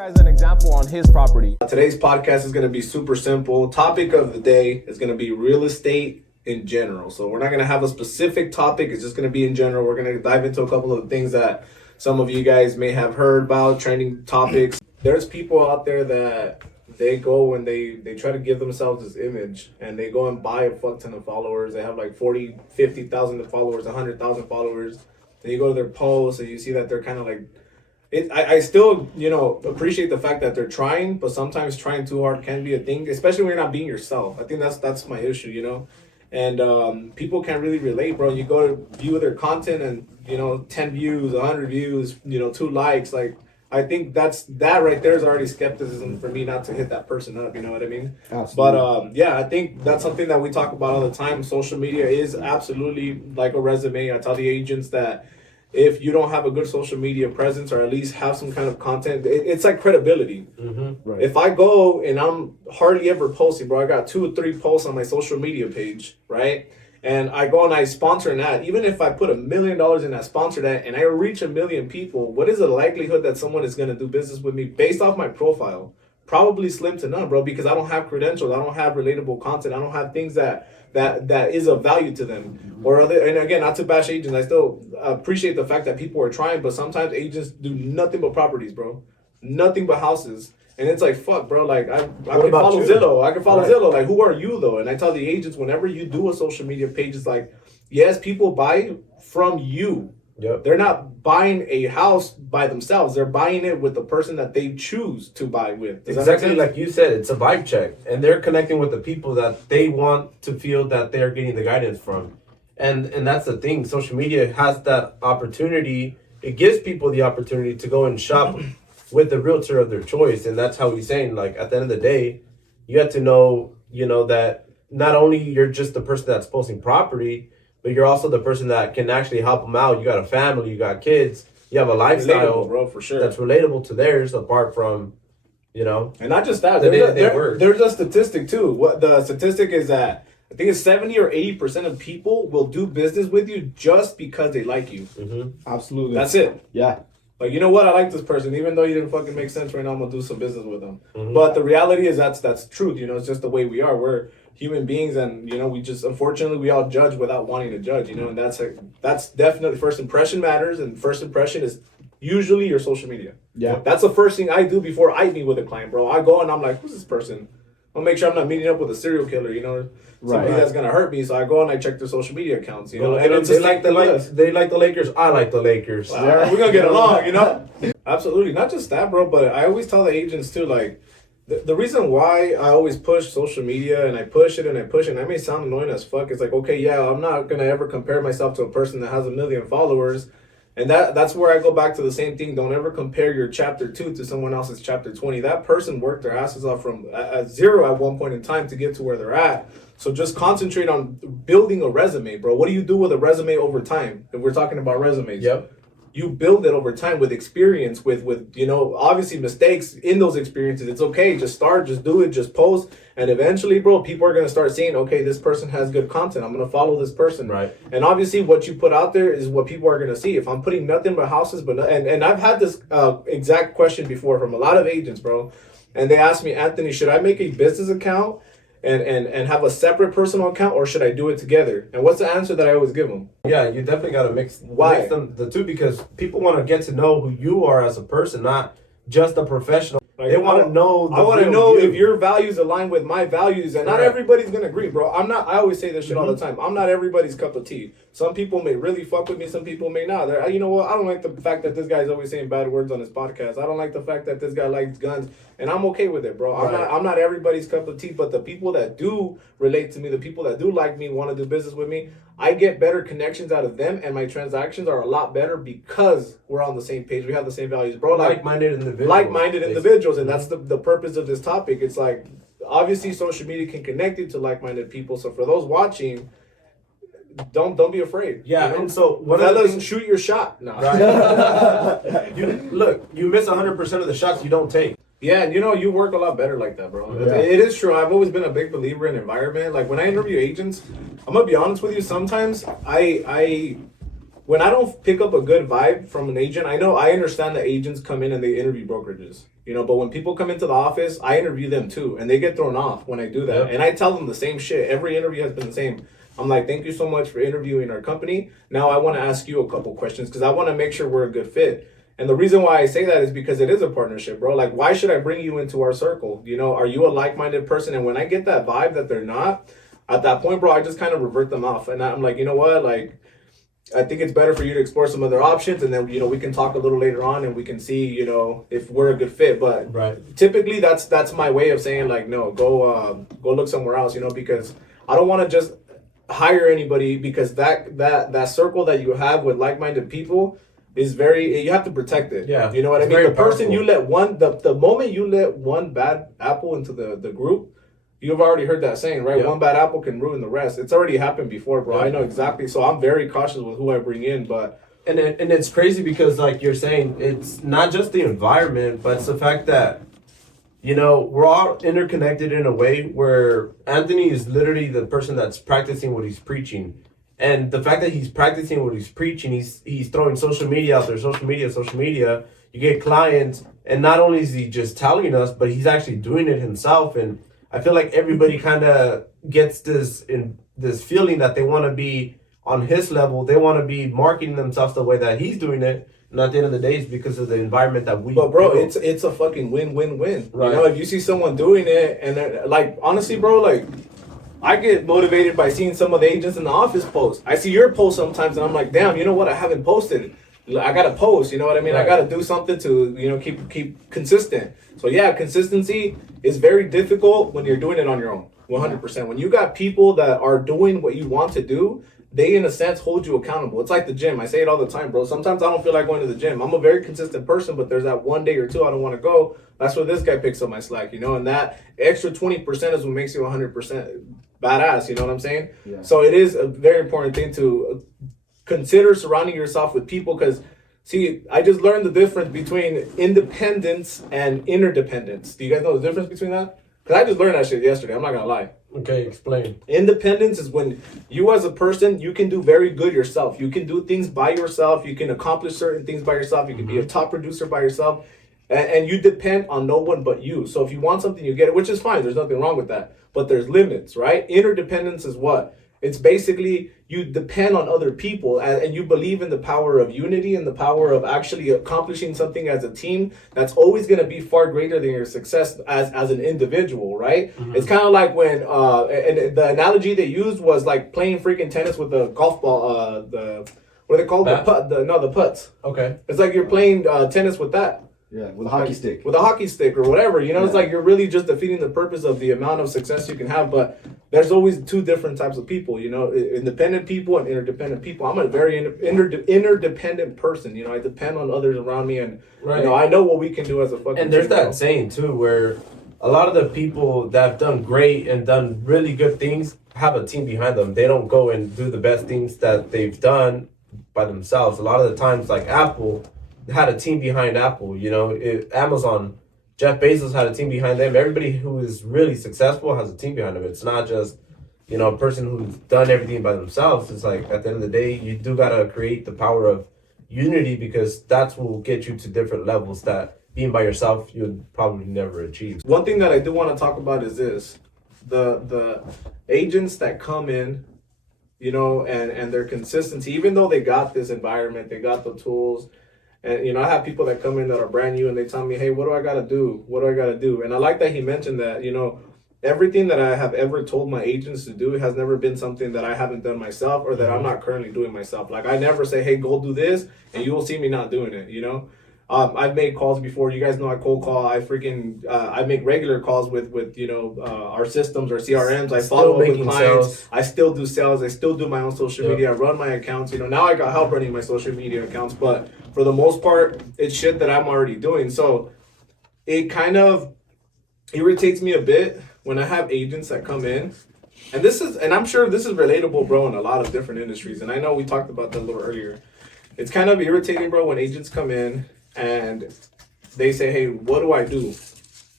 guys an example on his property. Today's podcast is going to be super simple. Topic of the day is going to be real estate in general. So we're not going to have a specific topic. It's just going to be in general. We're going to dive into a couple of things that some of you guys may have heard about, trending topics. There's people out there that they go and they try to give themselves this image and they go and buy a fuck ton of followers. They have like 40, 50,000 followers, 100,000 followers. And you go to their posts and you see that they're kind of like, I still, appreciate the fact that they're trying, but sometimes trying too hard can be a thing, especially when you're not being yourself. I think that's my issue, and people can't really relate, bro. You go to view their content and, 10 views, 100 views, 2 likes. Like, I think that right there is already skepticism for me not to hit that person up, you know what I mean? Absolutely. But I think that's something that we talk about all the time. Social media is absolutely like a resume. I tell the agents that if you don't have a good social media presence or at least have some kind of content, it's like credibility. Mm-hmm. Right. If I go and I'm hardly ever posting, bro, I got 2 or 3 posts on my social media page, right? And I go and I sponsor an ad. Even if I put $1 million in that sponsored ad and I reach 1 million people, what is the likelihood that someone is going to do business with me based off my profile? Probably slim to none, bro, because I don't have credentials. I don't have relatable content. I don't have things that is of value to them. And again, not to bash agents, I still appreciate the fact that people are trying, but sometimes agents do nothing but properties, bro. Nothing but houses. And it's like, fuck, bro, like I can follow Zillow. I can follow Zillow. Like, who are you, though? And I tell the agents, whenever you do a social media page, it's like, yes, people buy from you. Yep. They're not buying a house by themselves. They're buying it with the person that they choose to buy with. Exactly like you said, it's a vibe check. And they're connecting with the people that they want to feel that they're getting the guidance from. And that's the thing. Social media has that opportunity. It gives people the opportunity to go and shop with the realtor of their choice. And that's how he's saying, like, at the end of the day, you have to know, that not only you're just the person that's posting property, but you're also the person that can actually help them out. You got a family, you got kids, you have a lifestyle, bro, for sure, that's relatable to theirs, apart from, And not just that, there's a statistic too. What the statistic is that I think it's 70 or 80% of people will do business with you just because they like you. Mm-hmm. Absolutely. That's it. Yeah. Like, you know what? I like this person. Even though you didn't fucking make sense right now, I'm going to do some business with them. Mm-hmm. But the reality is that's truth. It's just the way we are. We're human beings, and, we just, unfortunately, we all judge without wanting to judge, and that's definitely, first impression matters, and first impression is usually your social media. Yeah. That's the first thing I do before I meet with a client, bro. I go and I'm like, who's this person? I'll make sure I'm not meeting up with a serial killer, somebody that's gonna hurt me. So I go and I check their social media accounts, And it's they like the Lakers. I like the Lakers. We're gonna get along, Absolutely. Not just that, bro. But I always tell the agents too, like, the reason why I always push social media and I push it and I push it, and I may sound annoying as fuck. It's like, okay, yeah, I'm not gonna ever compare myself to a person that has 1 million followers. And that's where I go back to the same thing. Don't ever compare your chapter 2 to someone else's chapter 20. That person worked their asses off from zero at one point in time to get to where they're at. So just concentrate on building a resume, bro. What do you do with a resume over time? If we're talking about resumes. Yep. You build it over time with experience, with obviously mistakes in those experiences. It's okay. Just start, just do it, just post. And eventually, bro, people are going to start seeing, okay, this person has good content. I'm going to follow this person. Right. And obviously what you put out there is what people are going to see. If I'm putting nothing but houses, and I've had this exact question before from a lot of agents, bro. And they asked me, Anthony, should I make a business account and have a separate personal account, or should I do it together? And what's the answer that I always give them? Yeah, you definitely got to mix them, the two, because people want to get to know who you are as a person, not just a professional. Like, they want to know. I want to know if your values align with my values, and not everybody's gonna agree, bro. I always say this shit all the time. I'm not everybody's cup of tea. Some people may really fuck with me. Some people may not. You know what? I don't like the fact that this guy's always saying bad words on his podcast. I don't like the fact that this guy likes guns, and I'm okay with it, bro. I'm not everybody's cup of tea, but the people that do relate to me, the people that do like me, want to do business with me, I get better connections out of them, and my transactions are a lot better because we're on the same page. We have the same values, bro. Like-minded individuals, and that's the purpose of this topic. It's like, obviously, social media can connect you to like-minded people. So for those watching, don't be afraid. Yeah, and so fellas, shoot your shot. No. Right. you miss 100% of the shots you don't take. Yeah, and you work a lot better like that, bro. Yeah. It is true. I've always been a big believer in environment. Like, when I interview agents, I'm gonna be honest with you. Sometimes I when I don't pick up a good vibe from an agent, I understand that agents come in and they interview brokerages, but when people come into the office, I interview them too, and they get thrown off when I do that. Yep. And I tell them the same shit. Every interview has been the same. I'm like, thank you so much for interviewing our company. Now I want to ask you a couple questions because I want to make sure we're a good fit. And the reason why I say that is because it is a partnership, bro. Like, why should I bring you into our circle? Are you a like-minded person? And when I get that vibe that they're not, at that point, bro, I just kind of revert them off. And I'm like, you know what? Like, I think it's better for you to explore some other options. And then, we can talk a little later on and we can see, if we're a good fit. But typically that's my way of saying, like, no, go look somewhere else, because I don't want to just hire anybody, because that circle that you have with like-minded people is you have to protect it. Yeah. You know what I mean? The person you let the moment you let one bad apple into the group, you've already heard that saying, right? Yep. One bad apple can ruin the rest. It's already happened before, bro. Yep. I know exactly. So I'm very cautious with who I bring in, but and it's crazy because, like you're saying, it's not just the environment, but it's the fact that we're all interconnected in a way where Anthony is literally the person that's practicing what he's preaching. And the fact that he's practicing what he's preaching, he's throwing social media out there, social media. You get clients, and not only is he just telling us, but he's actually doing it himself. And I feel like everybody kind of gets this feeling that they want to be on his level. They want to be marketing themselves the way that he's doing it. And at the end of the day, it's because of the environment that we. But bro, it's a fucking win-win-win. Right. If you see someone doing it, and like honestly, bro, like, I get motivated by seeing some of the agents in the office post. I see your post sometimes, and I'm like, damn, you know what? I haven't posted. I gotta post. You know what I mean? Right. I gotta do something to keep consistent. So yeah, consistency is very difficult when you're doing it on your own. 100%. When you got people that are doing what you want to do, they in a sense hold you accountable. It's like the gym. I say it all the time, bro. Sometimes I don't feel like going to the gym. I'm a very consistent person, but there's that one day or two I don't want to go. That's where this guy picks up my slack, and that extra 20% is what makes you 100% badass. You know what I'm saying? Yeah. So it is a very important thing to consider surrounding yourself with people, because see, I just learned the difference between independence and interdependence. Do you guys know the difference between that? Because I just learned that shit yesterday. I'm not gonna lie. Okay, explain. Independence is when you as a person, you can do very good yourself. You can do things by yourself. You can accomplish certain things by yourself. You can be a top producer by yourself. And you depend on no one but you. So if you want something, you get it, which is fine. There's nothing wrong with that. But there's limits, right? Interdependence is what? It's basically you depend on other people and you believe in the power of unity and the power of actually accomplishing something as a team that's always going to be far greater than your success as an individual, right? Mm-hmm. It's kind of like when, and the analogy they used was like playing freaking tennis with the golf ball, what are they called? Bat? The putts. Okay. It's like you're playing tennis with that. Yeah, with a hockey stick. With a hockey stick or whatever, It's like you're really just defeating the purpose of the amount of success you can have. But there's always two different types of people, independent people and interdependent people. I'm a very interdependent person. I depend on others around me, and I know what we can do as a fucking. And there's that saying too, where a lot of the people that have done great and done really good things have a team behind them. They don't go and do the best things that they've done by themselves. A lot of the times, like Apple had a team behind Apple, Amazon, Jeff Bezos had a team behind them. Everybody who is really successful has a team behind them. It's not just, a person who's done everything by themselves. It's like, at the end of the day, you do got to create the power of unity, because that's what will get you to different levels that being by yourself, you'd probably never achieve. One thing that I do want to talk about is this. The agents that come in, and their consistency, even though they got this environment, they got the tools. And, I have people that come in that are brand new and they tell me, hey, what do I got to do? What do I got to do? And I like that he mentioned that, everything that I have ever told my agents to do has never been something that I haven't done myself or that I'm not currently doing myself. Like, I never say, hey, go do this, and you will see me not doing it, I've made calls before. You guys know I cold call. I make regular calls with our systems, our CRMs. I follow up with clients. Sales. I still do sales. I still do my own social media. I run my accounts. Now I got help running my social media accounts, but for the most part, it's shit that I'm already doing. So it kind of irritates me a bit when I have agents that come in. And I'm sure this is relatable, bro, in a lot of different industries. And I know we talked about that a little earlier. It's kind of irritating, bro, when agents come in and they say, hey, what do I do?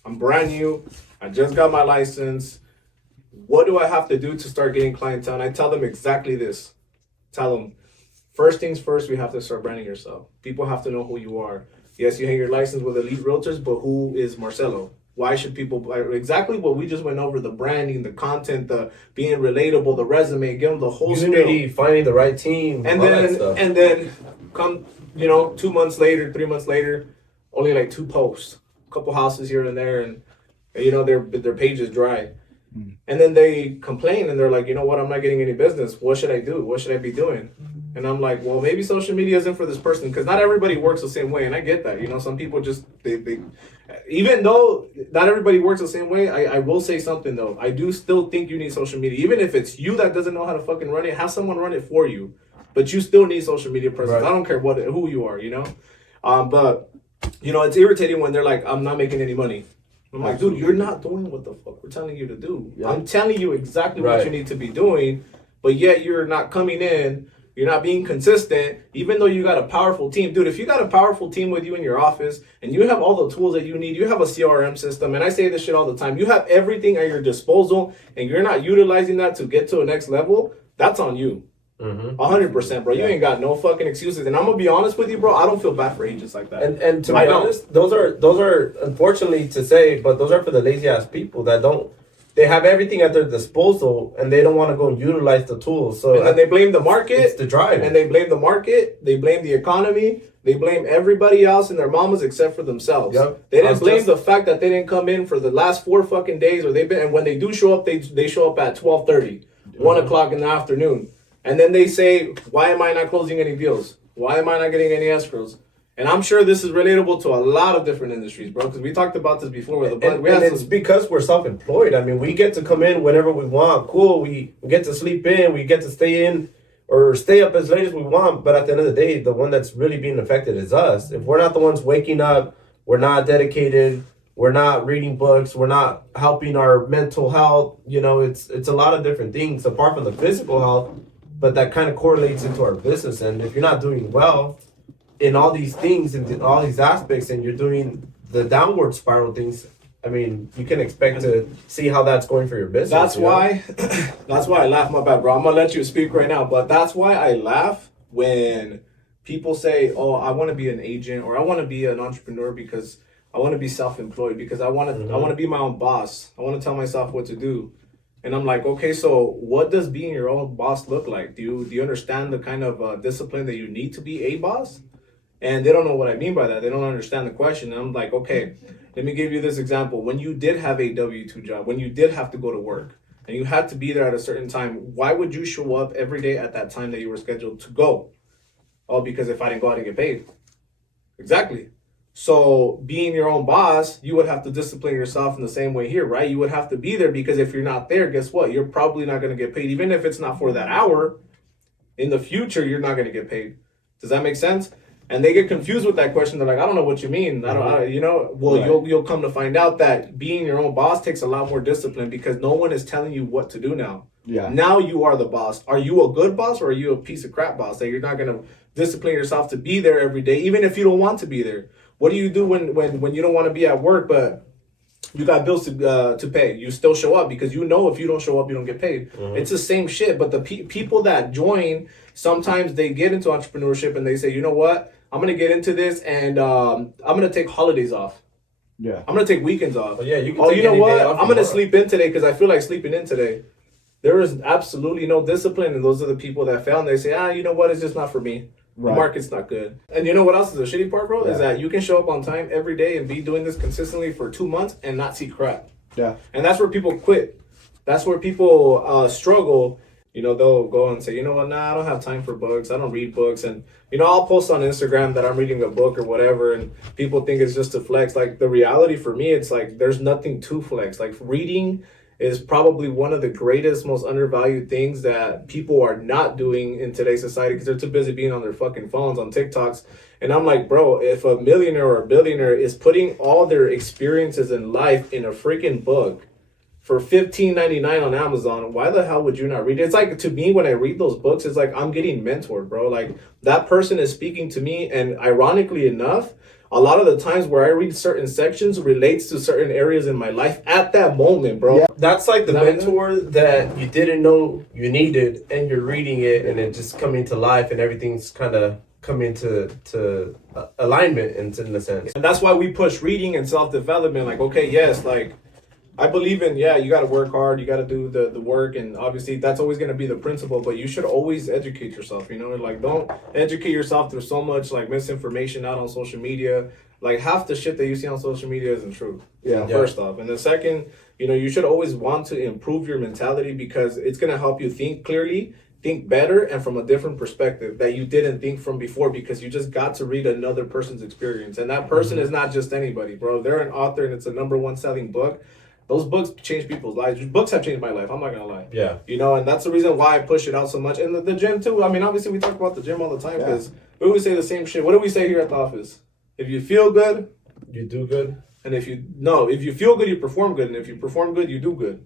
I'm brand new. I just got my license. What do I have to do to start getting clientele? And I tell them exactly this. Tell them, First things first, we have to start branding yourself. People have to know who you are. Yes, you hang your license with Elite Realtors, but who is Marcelo? Why should people buy? Exactly what we just went over, the branding, the content, the being relatable, the resume, give them the whole unity, spiel. finding the right team, And then come, 2 months later, 3 months later, only like 2 posts, a couple houses here and there, and their page is dry. And then they complain and they're like, you know what, I'm not getting any business. What should I do? What should I be doing? And I'm like, well, maybe social media isn't for this person, because not everybody works the same way. And I get that. Some people just, they even though not everybody works the same way, I will say something though. I do still think you need social media. Even if it's you that doesn't know how to fucking run it, have someone run it for you. But you still need social media presence. Right. I don't care who you are, But, it's irritating when they're like, I'm not making any money. I'm like, dude, you're not doing what the fuck we're telling you to do. Yeah. I'm telling you exactly what you need to be doing, but yet you're not coming in. You're not being consistent, even though you got a powerful team. Dude, if you got a powerful team with you in your office and you have all the tools that you need, you have a CRM system, and I say this shit all the time, you have everything at your disposal and you're not utilizing that to get to the next level, that's on you. 100%, bro. You ain't got no fucking excuses. And I'm gonna be honest with you, bro. I don't feel bad for agents like that. And to be honest, those are unfortunately to say, but those are for the lazy ass people that don't. They have everything at their disposal and they don't want to go and utilize the tools. So and they blame the market. It's the drive. And they blame the market. They blame the economy. They blame everybody else and their mamas except for themselves. Yep. They didn't blame the fact that they didn't come in for the last 4 fucking days, or and when they do show up, they show up at 12:30, 1 o'clock in the afternoon. And then they say, why am I not closing any deals? Why am I not getting any escrows? And I'm sure this is relatable to a lot of different industries, bro, because we talked about this before. It's because we're self-employed. I mean, we get to come in whenever we want. Cool. We get to sleep in. We get to stay in or stay up as late as we want. But at the end of the day, the one that's really being affected is us. If we're not the ones waking up, we're not dedicated, we're not reading books, we're not helping our mental health. It's a lot of different things apart from the physical health. But that kind of correlates into our business. And if you're not doing well in all these things and all these aspects, and you're doing the downward spiral things, I mean, you can expect to see how that's going for your business. That's why I laugh. My bad, bro. I'm going to let you speak right now. But that's why I laugh when people say, oh, I want to be an agent, or I want to be an entrepreneur because I want to be self-employed, because I want to be my own boss. I want to tell myself what to do. And I'm like, okay, so what does being your own boss look like? Do you understand the kind of discipline that you need to be a boss? And they don't know what I mean by that. They don't understand the question. And I'm like, okay, let me give you this example. When you did have a W-2 job, when you did have to go to work, and you had to be there at a certain time, why would you show up every day at that time that you were scheduled to go? Oh, because if I didn't go, I didn't get paid. Exactly. So being your own boss, you would have to discipline yourself in the same way here, right? You would have to be there, because if you're not there, guess what? You're probably not going to get paid. Even if it's not for that hour, in the future, you're not going to get paid. Does that make sense? And they get confused with that question. They're like, I don't know what you mean. You'll come to find out that being your own boss takes a lot more discipline, because no one is telling you what to do now. Yeah. Now you are the boss. Are you a good boss, or are you a piece of crap boss that you're not going to discipline yourself to be there every day, even if you don't want to be there? What do you do when you don't want to be at work, but you got bills to pay? You still show up, because if you don't show up, you don't get paid. It's the same shit. But the people that join, sometimes they get into entrepreneurship and they say, you know what? I'm going to get into this, and I'm going to take holidays off. Yeah. I'm going to take weekends off. Well, yeah, you can you know what? I'm going to sleep in today because I feel like sleeping in today. There is absolutely no discipline, and those are the people that fail, and they say, you know what? It's just not for me. Right. The market's not good. And you know what else is the shitty part, bro? Yeah. Is that you can show up on time every day and be doing this consistently for 2 months and not see crap. Yeah. And that's where people quit. That's where people struggle. They'll go and say, you know what, nah, I don't have time for books. I don't read books. And, I'll post on Instagram that I'm reading a book or whatever, and people think it's just to flex. Like, the reality for me, it's like there's nothing to flex. Like, reading is probably one of the greatest, most undervalued things that people are not doing in today's society, because they're too busy being on their fucking phones, on TikToks. And I'm like, bro, if a millionaire or a billionaire is putting all their experiences in life in a freaking book for $15.99 on Amazon, why the hell would you not read it? It's like, to me, when I read those books, it's like I'm getting mentored, bro. Like, that person is speaking to me, and ironically enough, a lot of the times where I read certain sections relates to certain areas in my life at that moment, bro. Yeah. That's like the mentor that you didn't know you needed, and you're reading it, and it just coming to life, and everything's kind of coming to alignment in a sense. And that's why we push reading and self-development. Like, okay, yes, like, I believe in, yeah, you got to work hard, you got to do the work, and obviously that's always going to be the principle, but you should always educate yourself, you know? Like, don't educate yourself through so much, like, misinformation out on social media. Like, half the shit that you see on social media isn't true. Yeah. First off. And then second, you know, you should always want to improve your mentality because it's going to help you think clearly, think better, and from a different perspective that you didn't think from before because you just got to read another person's experience. And that person is not just anybody, bro. They're an author and it's a #1 selling book. Those books change people's lives. Books have changed my life. I'm not going to lie. Yeah. You know, and that's the reason why I push it out so much. And the gym, too. I mean, obviously, we talk about the gym all the time because we always say the same shit. What do we say here at the office? If you feel good, you do good. And if you feel good, you perform good. And if you perform good, you do good.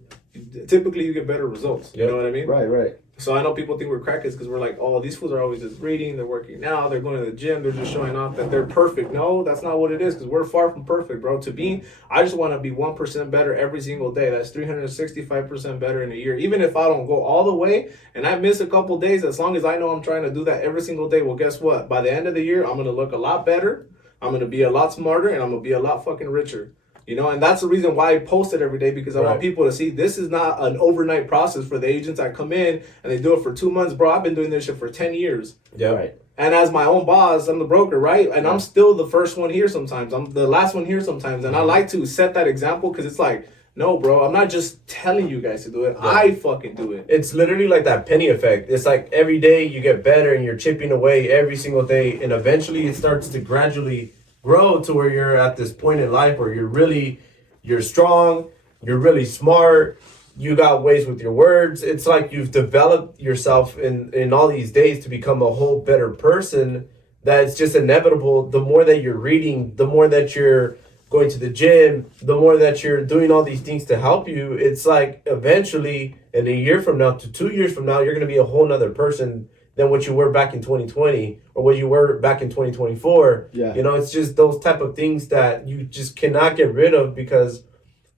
Typically, you get better results. You know what I mean? Right. So I know people think we're crackheads because we're like, oh, these fools are always just reading, they're working out, they're going to the gym, they're just showing off that they're perfect. No, that's not what it is because we're far from perfect, bro. To me, I just want to be 1% better every single day. That's 365% better in a year. Even if I don't go all the way and I miss a couple days, as long as I know I'm trying to do that every single day, well, guess what? By the end of the year, I'm going to look a lot better, I'm going to be a lot smarter, and I'm going to be a lot fucking richer. You know, and that's the reason why I post it every day because I want people to see this is not an overnight process for the agents that come in and they do it for 2 months. Bro, I've been doing this shit for 10 years. Yeah. Right. And as my own boss, I'm the broker, right? And I'm still the first one here sometimes. I'm the last one here sometimes. And I like to set that example because it's like, no, bro, I'm not just telling you guys to do it. Yeah. I fucking do it. It's literally like that penny effect. It's like every day you get better and you're chipping away every single day. And eventually it starts to gradually grow to where you're at this point in life where you're strong, you're really smart, you got ways with your words. It's like you've developed yourself in all these days to become a whole better person. That's just inevitable. The more that you're reading, the more that you're going to the gym, the more that you're doing all these things to help you, it's like eventually in a year from now to 2 years from now, you're going to be a whole nother person than what you were back in 2020 or what you were back in 2024. Yeah. You know, it's just those type of things that you just cannot get rid of because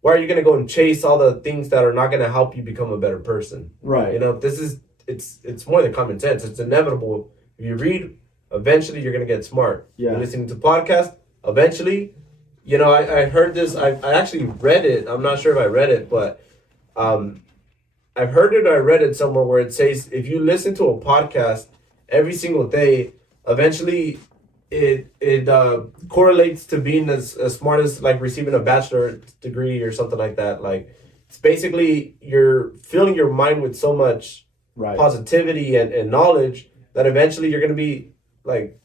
why are you going to go and chase all the things that are not going to help you become a better person? Right. You know, it's more than common sense. It's inevitable. If you read, eventually you're going to get smart. Yeah. You're listening to podcasts, eventually, you know, I heard this, I actually read it. I'm not sure if I read it, but I've heard it, I read it somewhere where it says if you listen to a podcast every single day, eventually it correlates to being as smart as like receiving a bachelor's degree or something like that. Like it's basically you're filling your mind with so much positivity and knowledge that eventually you're going to be like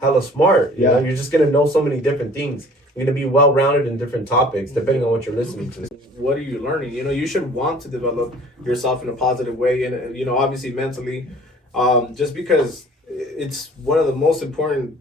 hella smart. You know? You're just going to know so many different things. You're going to be well-rounded in different topics depending on what you're listening to. What are you learning? You know, you should want to develop yourself in a positive way and, you know, obviously mentally, just because it's one of the most important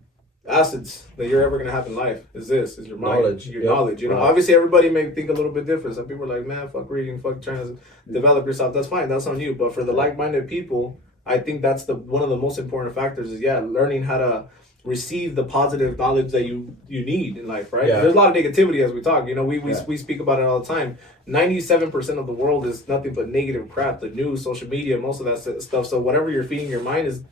assets that you're ever going to have in life is your mind, knowledge. Your knowledge. You know, obviously everybody may think a little bit different. Some people are like, man, fuck reading, fuck trying to develop yourself. That's fine. That's on you. But for the like-minded people, I think that's one of the most important factors is, learning how to receive the positive knowledge that you need in life, right? There's a lot of negativity as we talk. You know, we speak about it all the time. 97% of the world is nothing but negative crap. The news, social media, most of that stuff. So whatever you're feeding your mind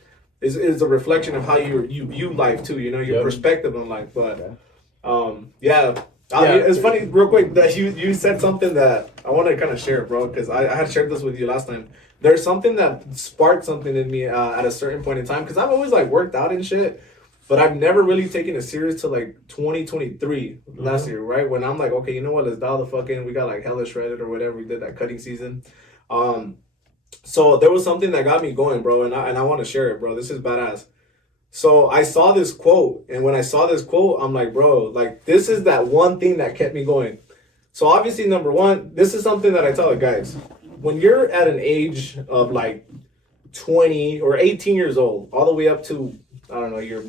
is a reflection of how you view life too. You know, your perspective on life. But it's funny, real quick, that you said something that I want to kind of share, bro, because I had shared this with you last time. There's something that sparked something in me at a certain point in time because I've always like worked out and shit. But I've never really taken it serious till like 2023 last year, right? When I'm like, okay, you know what? Let's dial the fuck in. We got like hella shredded or whatever. We did that cutting season. So there was something that got me going, bro. And I want to share it, bro. This is badass. So I saw this quote. And when I saw this quote, I'm like, bro, like this is that one thing that kept me going. So obviously, number one, this is something that I tell the guys. When you're at an age of like 20 or 18 years old, all the way up to, I don't know, your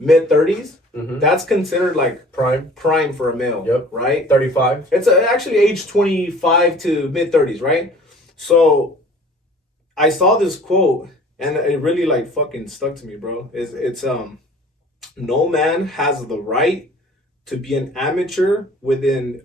mid-30s, that's considered like prime for a male, right? 35. It's actually age 25 to mid-30s, right? So I saw this quote and it really like fucking stuck to me, bro. It's no man has the right to be an amateur within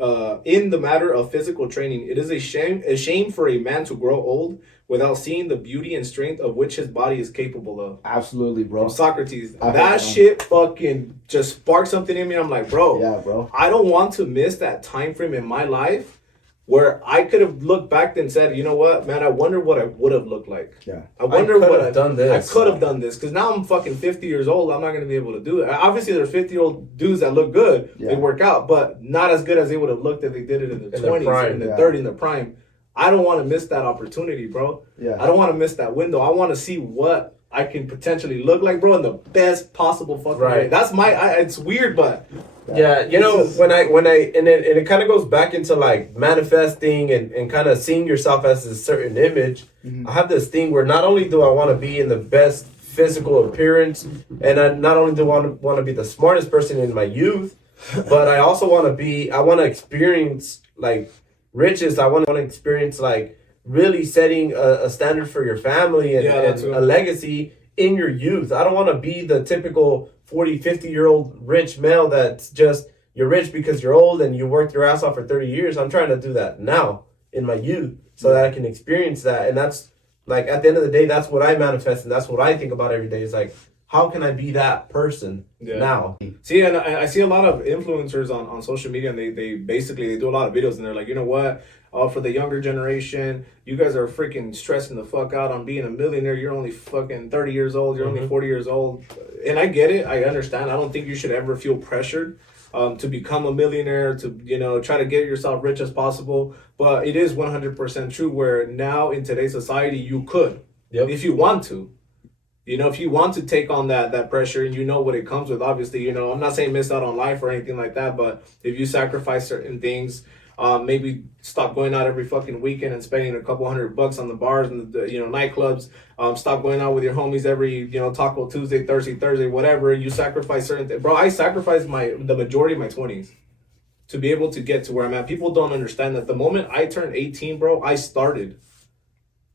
in the matter of physical training. It is a shame for a man to grow old without seeing the beauty and strength of which his body is capable of. Absolutely, bro. From Socrates. That shit fucking just sparked something in me. I'm like, bro, Yeah, bro. I don't want to miss that time frame in my life where I could have looked back and said, you know what, man, I wonder what I would have looked like. Yeah. I wonder what I've done this. I could have done this, because now I'm fucking 50 years old. I'm not going to be able to do it. Obviously, there's 50-year-old dudes that look good. Yeah. They work out, but not as good as they would have looked if they did it in the 20s, prime, in the yeah. 30s, in the prime. I don't want to miss that opportunity, bro. Yeah. I don't want to miss that window. I want to see what I can potentially look like, bro, in the best possible fucking way. That's it's weird, but yeah, you know, when I and it kind of goes back into like manifesting and kind of seeing yourself as a certain image. Mm-hmm. I have this thing where not only do I want to be in the best physical appearance, and I not only do I want to be the smartest person in my youth, but I also want to experience like riches. I want to experience like really setting a standard for your family and a legacy in your youth. I don't want to be the typical 40, 50-year-old rich male that's just, you're rich because you're old and you worked your ass off for 30 years. I'm trying to do that now in my youth so that I can experience that. And that's like, at the end of the day, that's what I manifest, and that's what I think about every day. Is like, how can I be that person now? See, and I see a lot of influencers on social media, and they basically do a lot of videos, and they're like, you know what? For the younger generation, you guys are freaking stressing the fuck out on being a millionaire. You're only fucking 30 years old. You're only 40 years old. And I get it. I understand. I don't think you should ever feel pressured to become a millionaire, to, you know, try to get yourself rich as possible. But it is 100% true where now in today's society, you could, if you want to. You know, if you want to take on that pressure, and you know what it comes with, obviously, you know, I'm not saying miss out on life or anything like that, but if you sacrifice certain things, maybe stop going out every fucking weekend and spending a couple $100 on the bars and the nightclubs, stop going out with your homies every, Taco Tuesday, Thursday, whatever. You sacrifice certain things. Bro, I sacrificed the majority of my 20s to be able to get to where I'm at. People don't understand that the moment I turned 18, bro, I started.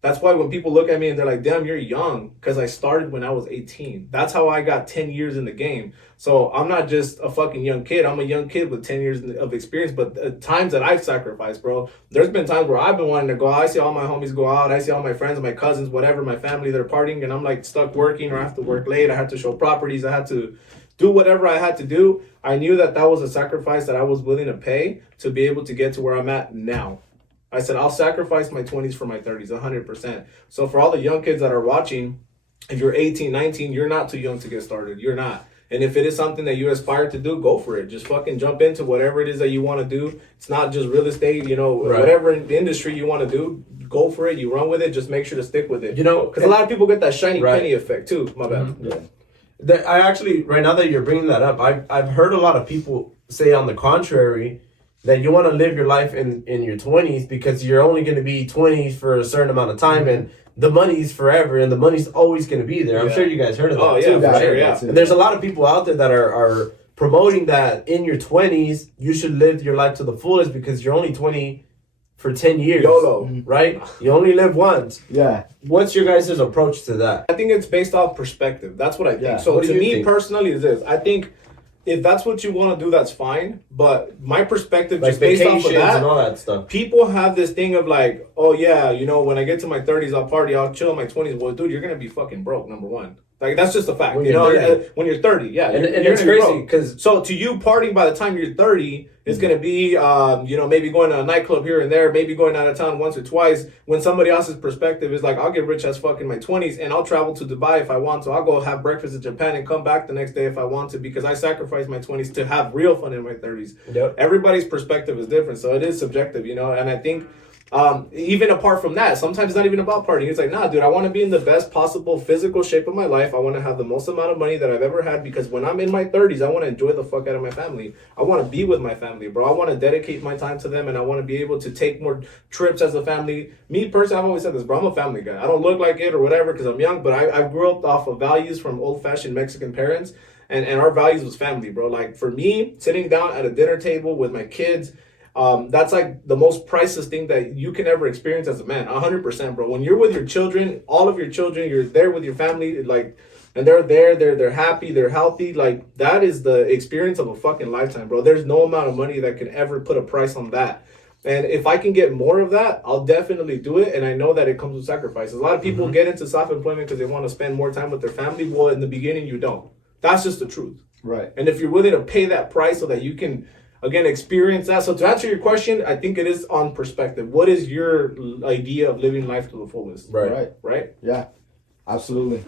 That's why when people look at me and they're like, damn, you're young, because I started when I was 18. That's how I got 10 years in the game. So I'm not just a fucking young kid. I'm a young kid with 10 years of experience. But the times that I've sacrificed, bro, there's been times where I've been wanting to go out. I see all my homies go out. I see all my friends, my cousins, whatever, my family, they're partying. And I'm like stuck working, or I have to work late. I have to show properties. I had to do whatever I had to do. I knew that was a sacrifice that I was willing to pay to be able to get to where I'm at now. I said, I'll sacrifice my 20s for my 30s, 100%. So for all the young kids that are watching, if you're 18, 19, you're not too young to get started. You're not. And if it is something that you aspire to do, go for it. Just fucking jump into whatever it is that you want to do. It's not just real estate, whatever industry you want to do, go for it. You run with it. Just make sure to stick with it. Because a lot of people get that shiny penny effect too. My bad. Yeah. I actually, right now that you're bringing that up, I've heard a lot of people say on the contrary, that you want to live your life in your 20s because you're only going to be 20s for a certain amount of time, and the money's forever, and the money's always going to be there. I'm sure you guys heard of that too. For sure, yeah. And there's a lot of people out there that are promoting that in your 20s, you should live your life to the fullest because you're only 20 for 10 years. YOLO. Right? You only live once. Yeah. What's your guys' approach to that? I think it's based off perspective. That's what I think. Yeah. So What do to you me think? personally is this. I think if that's what you want to do, that's fine. But my perspective, Like just based off of vacations that, and all that stuff. people have this thing of like, oh yeah, when I get to my 30s, I'll party, I'll chill in my 20s. Well, dude, you're going to be fucking broke, number one. Like, that's just a fact. When you're 30. When you're 30, yeah. And you're it's gonna be crazy broke. because... So to you, partying by the time you're 30 is going to be, maybe going to a nightclub here and there, maybe going out of town once or twice, when somebody else's perspective is like, I'll get rich as fuck in my 20s and I'll travel to Dubai if I want to. I'll go have breakfast in Japan and come back the next day if I want to, because I sacrificed my 20s to have real fun in my 30s. Yep. Everybody's perspective is different, so it is subjective, and I think even apart from that, sometimes it's not even about partying. It's like, nah, dude, I want to be in the best possible physical shape of my life. I want to have the most amount of money that I've ever had, because when I'm in my 30s, I want to enjoy the fuck out of my family. I want to be with my family, bro. I want to dedicate my time to them, and I want to be able to take more trips as a family. Me personally, I've always said this, bro. I'm a family guy. I don't look like it or whatever because I'm young, but I grew up off of values from old-fashioned Mexican parents, and our values was family, bro. Like, for me, sitting down at a dinner table with my kids, that's like the most priceless thing that you can ever experience as a man. 100%, bro. When you're with your children, all of your children, you're there with your family, like, and they're there, they're happy, they're healthy. Like, that is the experience of a fucking lifetime, bro. There's no amount of money that can ever put a price on that. And if I can get more of that, I'll definitely do it. And I know that it comes with sacrifices. A lot of people get into self-employment because they want to spend more time with their family. Well, in the beginning, you don't. That's just the truth. Right. And if you're willing to pay that price so that you can, again, experience that. So to answer your question, I think it is on perspective. What is your idea of living life to the fullest? Right? Yeah. Absolutely.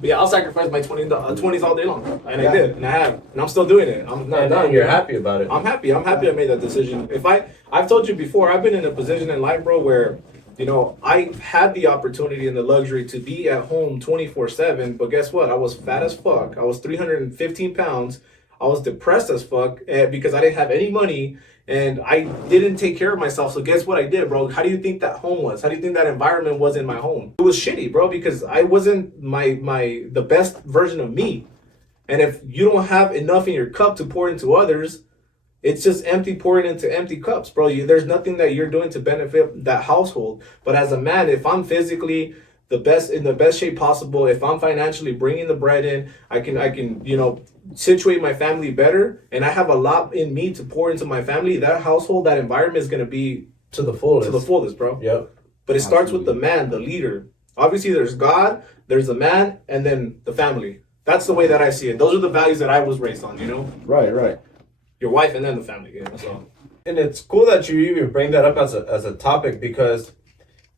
But yeah, I'll sacrifice my 20s all day long. And I did. And I have. And I'm still doing it. I'm not done. You're happy about it. I'm happy. I made that decision. I've told you before, I've been in a position in life, bro, where, you know, I had the opportunity and the luxury to be at home 24/7. But guess what? I was fat as fuck. I was 315 pounds. I was depressed as fuck because I didn't have any money. And I didn't take care of myself. So guess what I did, bro? How do you think that home was? How do you think that environment was in my home? It was shitty, bro, because I wasn't the best version of me. And if you don't have enough in your cup to pour into others, it's just empty pouring into empty cups, bro. There's nothing that you're doing to benefit that household. But as a man, if I'm physically in the best shape possible, if I'm financially bringing the bread in, I can, you know, situate my family better, and I have a lot in me to pour into my family, that household, that environment is going to be to the fullest, bro. Yep. But it starts with the man, the leader. Obviously, there's God, there's the man, and then the family. That's the way that I see it. Those are the values that I was raised on, you know? Right. Your wife and then the family, you know? So. And it's cool that you even bring that up as a topic, because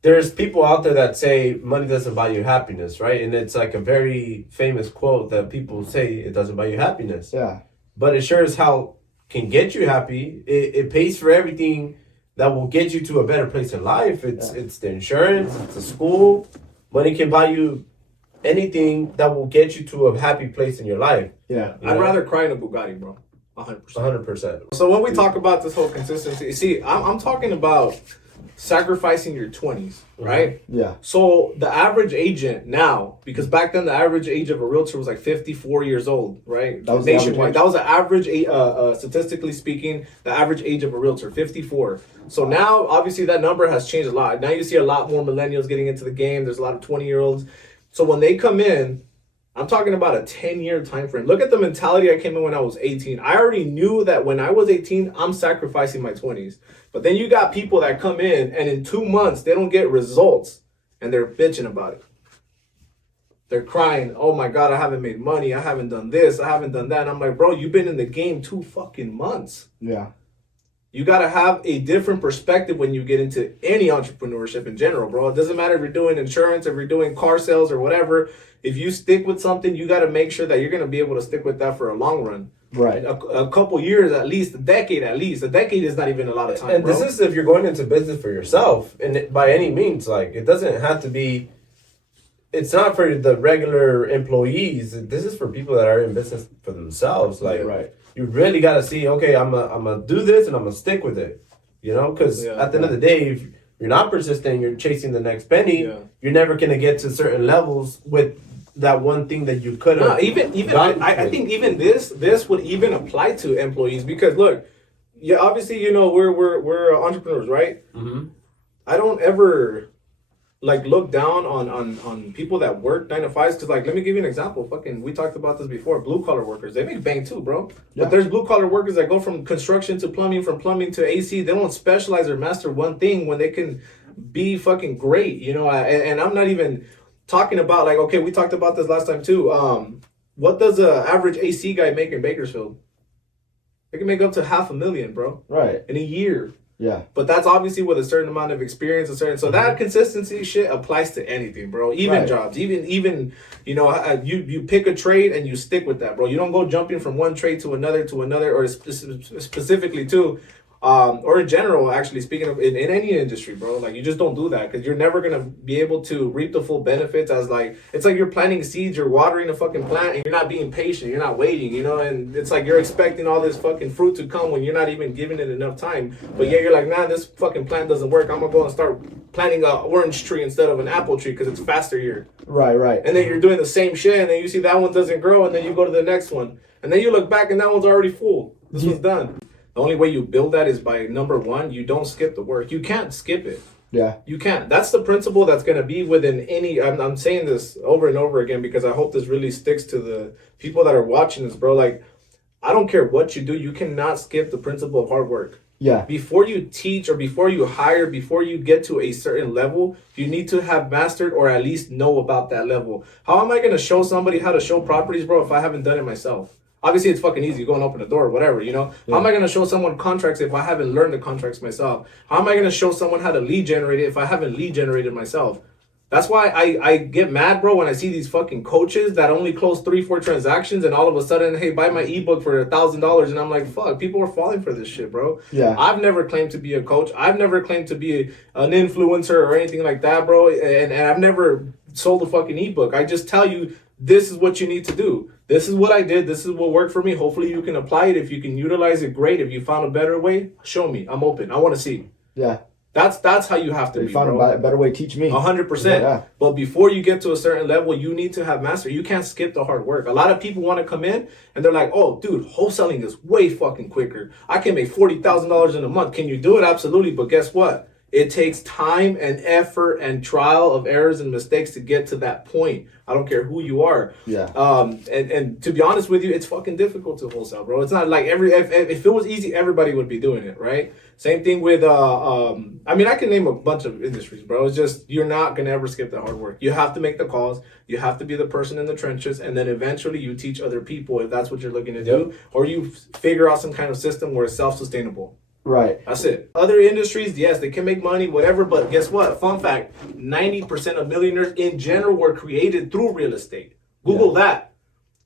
there's people out there that say money doesn't buy you happiness, right? And it's like a very famous quote that people say, it doesn't buy you happiness. Yeah. But it sure as hell can get you happy. It pays for everything that will get you to a better place in life. It's the insurance, it's the school. Money can buy you anything that will get you to a happy place in your life. Yeah. I'd rather cry in a Bugatti, bro. 100%. 100%. So when we talk about this whole consistency, see, I'm talking about sacrificing your 20s, right? Yeah. So the average agent now, because back then the average age of a realtor was like 54 years old, right? That was nationwide. That was the average, statistically speaking, the average age of a realtor, 54. So now, obviously, that number has changed a lot. Now you see a lot more millennials getting into the game. There's a lot of 20-year-olds. So when they come in, I'm talking about a 10-year time frame. Look at the mentality I came in when I was 18. I already knew that when I was 18, I'm sacrificing my 20s. But then you got people that come in and in 2 months, they don't get results and they're bitching about it. They're crying, oh my God, I haven't made money. I haven't done this. I haven't done that. And I'm like, bro, you've been in the game 2 fucking months. Yeah. You got to have a different perspective when you get into any entrepreneurship in general, bro. It doesn't matter if you're doing insurance, if you're doing car sales or whatever. If you stick with something, you got to make sure that you're going to be able to stick with that for a long run. Right. A couple years at least, a decade at least. A decade is not even a lot of time, and bro. this is if you're going into business for yourself, and by any means, like, it doesn't have to be, it's not for the regular employees. This is for people that are in business for themselves. Like, right. You really got to see, okay, I'm gonna do this and I'm gonna stick with it, you know, because at the end of the day, if you're not persistent, you're chasing the next penny, you're never gonna get to certain levels with that one thing that you could have. I think even this would even apply to employees, because look, obviously, you know, we're entrepreneurs, right? Mm-hmm. I don't ever like look down on people that work 9 to 5s, because like, let me give you an example. We talked about this before. Blue collar workers, they make bank too, bro. Yeah. But there's blue collar workers that go from construction to plumbing, from plumbing to AC. They don't specialize or master one thing when they can be fucking great, you know. And I'm not even talking about, like, okay, we talked about this last time too. What does a average AC guy make in Bakersfield? They can make up to $500,000, bro. Right. In a year. Yeah. But that's obviously with a certain amount of experience, so that consistency shit applies to anything, bro. Even jobs, even you know, you pick a trade and you stick with that, bro. You don't go jumping from one trade to another, or specifically too. Or in general, actually speaking of in any industry, bro, like, you just don't do that, because you're never gonna be able to reap the full benefits. As like, it's like you're planting seeds, you're watering a fucking plant, and you're not being patient, you're not waiting, you know. And it's like you're expecting all this fucking fruit to come when you're not even giving it enough time. But yeah, you're like, nah, this fucking plant doesn't work. I'm gonna go and start planting an orange tree instead of an apple tree because it's faster here. Right. And then you're doing the same shit, and then you see that one doesn't grow, and then you go to the next one, and then you look back and that one's already full. This one's done. The only way you build that is by, number one, you don't skip the work. You can't skip it. Yeah. You can't. That's the principle that's going to be within any. I'm saying this over and over again because I hope this really sticks to the people that are watching this, bro. Like, I don't care what you do. You cannot skip the principle of hard work. Yeah. Before you teach or before you hire, before you get to a certain level, you need to have mastered or at least know about that level. How am I going to show somebody how to show properties, bro, if I haven't done it myself? Obviously, it's fucking easy. You go and open the door or whatever, you know? Yeah. How am I going to show someone contracts if I haven't learned the contracts myself? How am I going to show someone how to lead generate it if I haven't lead generated myself? That's why I get mad, bro, when I see these fucking coaches that only close 3-4 transactions and all of a sudden, hey, buy my ebook for $1,000. And I'm like, fuck, people are falling for this shit, bro. Yeah. I've never claimed to be a coach. I've never claimed to be an influencer or anything like that, bro. And I've never sold a fucking ebook. I just tell you, this is what you need to do. This is what I did. This is what worked for me. Hopefully you can apply it. If you can utilize it, great. If you found a better way, show me. I'm open. I want to see. Yeah. That's how you have to If be, you found bro. a better way, teach me. 100%. Yeah. But before you get to a certain level, you need to have mastery. You can't skip the hard work. A lot of people want to come in and they're like, oh, dude, wholesaling is way fucking quicker. I can make $40,000 in a month. Can you do it? Absolutely. But guess what? It takes time and effort and trial of errors and mistakes to get to that point. I don't care who you are. Yeah. And to be honest with you, it's fucking difficult to wholesale, bro. It's not like if it was easy, everybody would be doing it, right? Same thing with I mean, I can name a bunch of industries, bro. It's just you're not gonna ever skip the hard work. You have to make the calls. You have to be the person in the trenches, and then eventually you teach other people if that's what you're looking to do, or you figure out some kind of system where it's self-sustainable. Right. That's it. Other industries, yes, they can make money, whatever, but guess what? Fun fact, 90% of millionaires in general were created through real estate. Google that.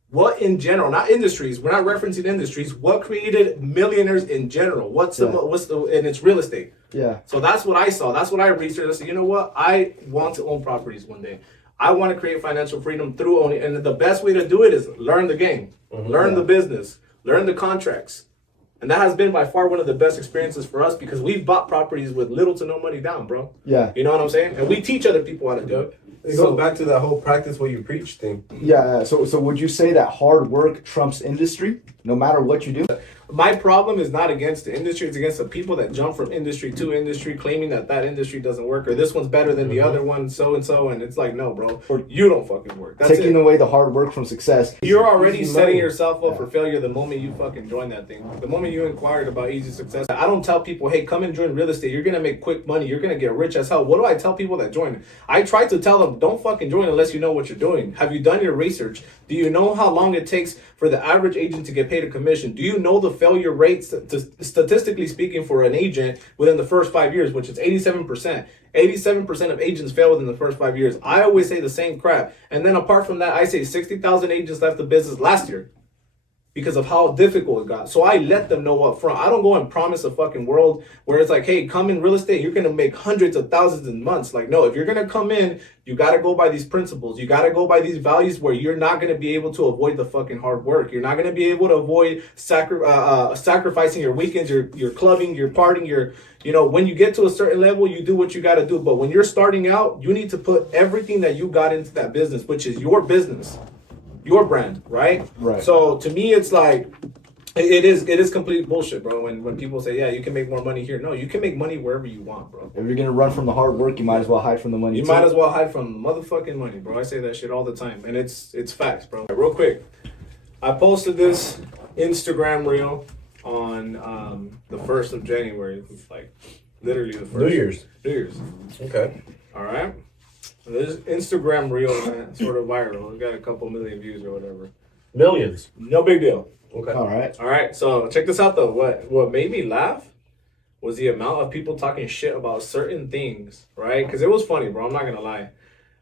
What in general, not industries, we're not referencing industries, what created millionaires in general? And it's real estate. Yeah. So that's what I saw. That's what I researched. I said, you know what? I want to own properties one day. I want to create financial freedom through owning. And the best way to do it is learn the game, learn the business, learn the contracts. And that has been by far one of the best experiences for us because we've bought properties with little to no money down, bro. Yeah. You know what I'm saying? And we teach other people how to do it. It goes back to that whole practice what you preach thing. Yeah. So would you say that hard work trumps industry, no matter what you do? My problem is not against the industry. It's against the people that jump from industry to industry claiming that industry doesn't work or this one's better than the other one, so-and-so. And it's like, no, bro. You don't fucking work. That's taking away the hard work from success. You're already setting yourself up for failure the moment you fucking join that thing. The moment you inquired about easy success. I don't tell people, hey, come and join real estate. You're going to make quick money. You're going to get rich as hell. What do I tell people that join? I try to tell them, don't fucking join unless you know what you're doing. Have you done your research? Do you know how long it takes for the average agent to get paid a commission? Do you know the failure rates, statistically speaking, for an agent within the first 5 years, which is 87%? 87% of agents fail within the first 5 years. I always say the same crap. And then apart from that, I say 60,000 agents left the business last year because of how difficult it got. So I let them know up front. I don't go and promise a fucking world where it's like, hey, come in real estate, you're going to make hundreds of thousands in months. Like, no, if you're going to come in, you got to go by these principles. You got to go by these values where you're not going to be able to avoid the fucking hard work. You're not going to be able to avoid sacrificing your weekends, your clubbing, your partying, when you get to a certain level, you do what you got to do. But when you're starting out, you need to put everything that you got into that business, which is your business. Your brand, right? Right. So to me, it's like it is complete bullshit, bro. When people say, yeah, you can make more money here. No, you can make money wherever you want, bro. If you're gonna run from the hard work, you might as well hide from the money. You might as well hide from motherfucking money, bro. I say that shit all the time, and it's facts, bro. Real quick, I posted this Instagram reel on the 1st of January. It's like literally the first. New Year's. Okay. All right. This Instagram reel went sort of viral. It got a couple million views or whatever. Millions. No big deal. Okay. All right. So check this out though. What made me laugh was the amount of people talking shit about certain things, right? Because it was funny, bro. I'm not gonna lie.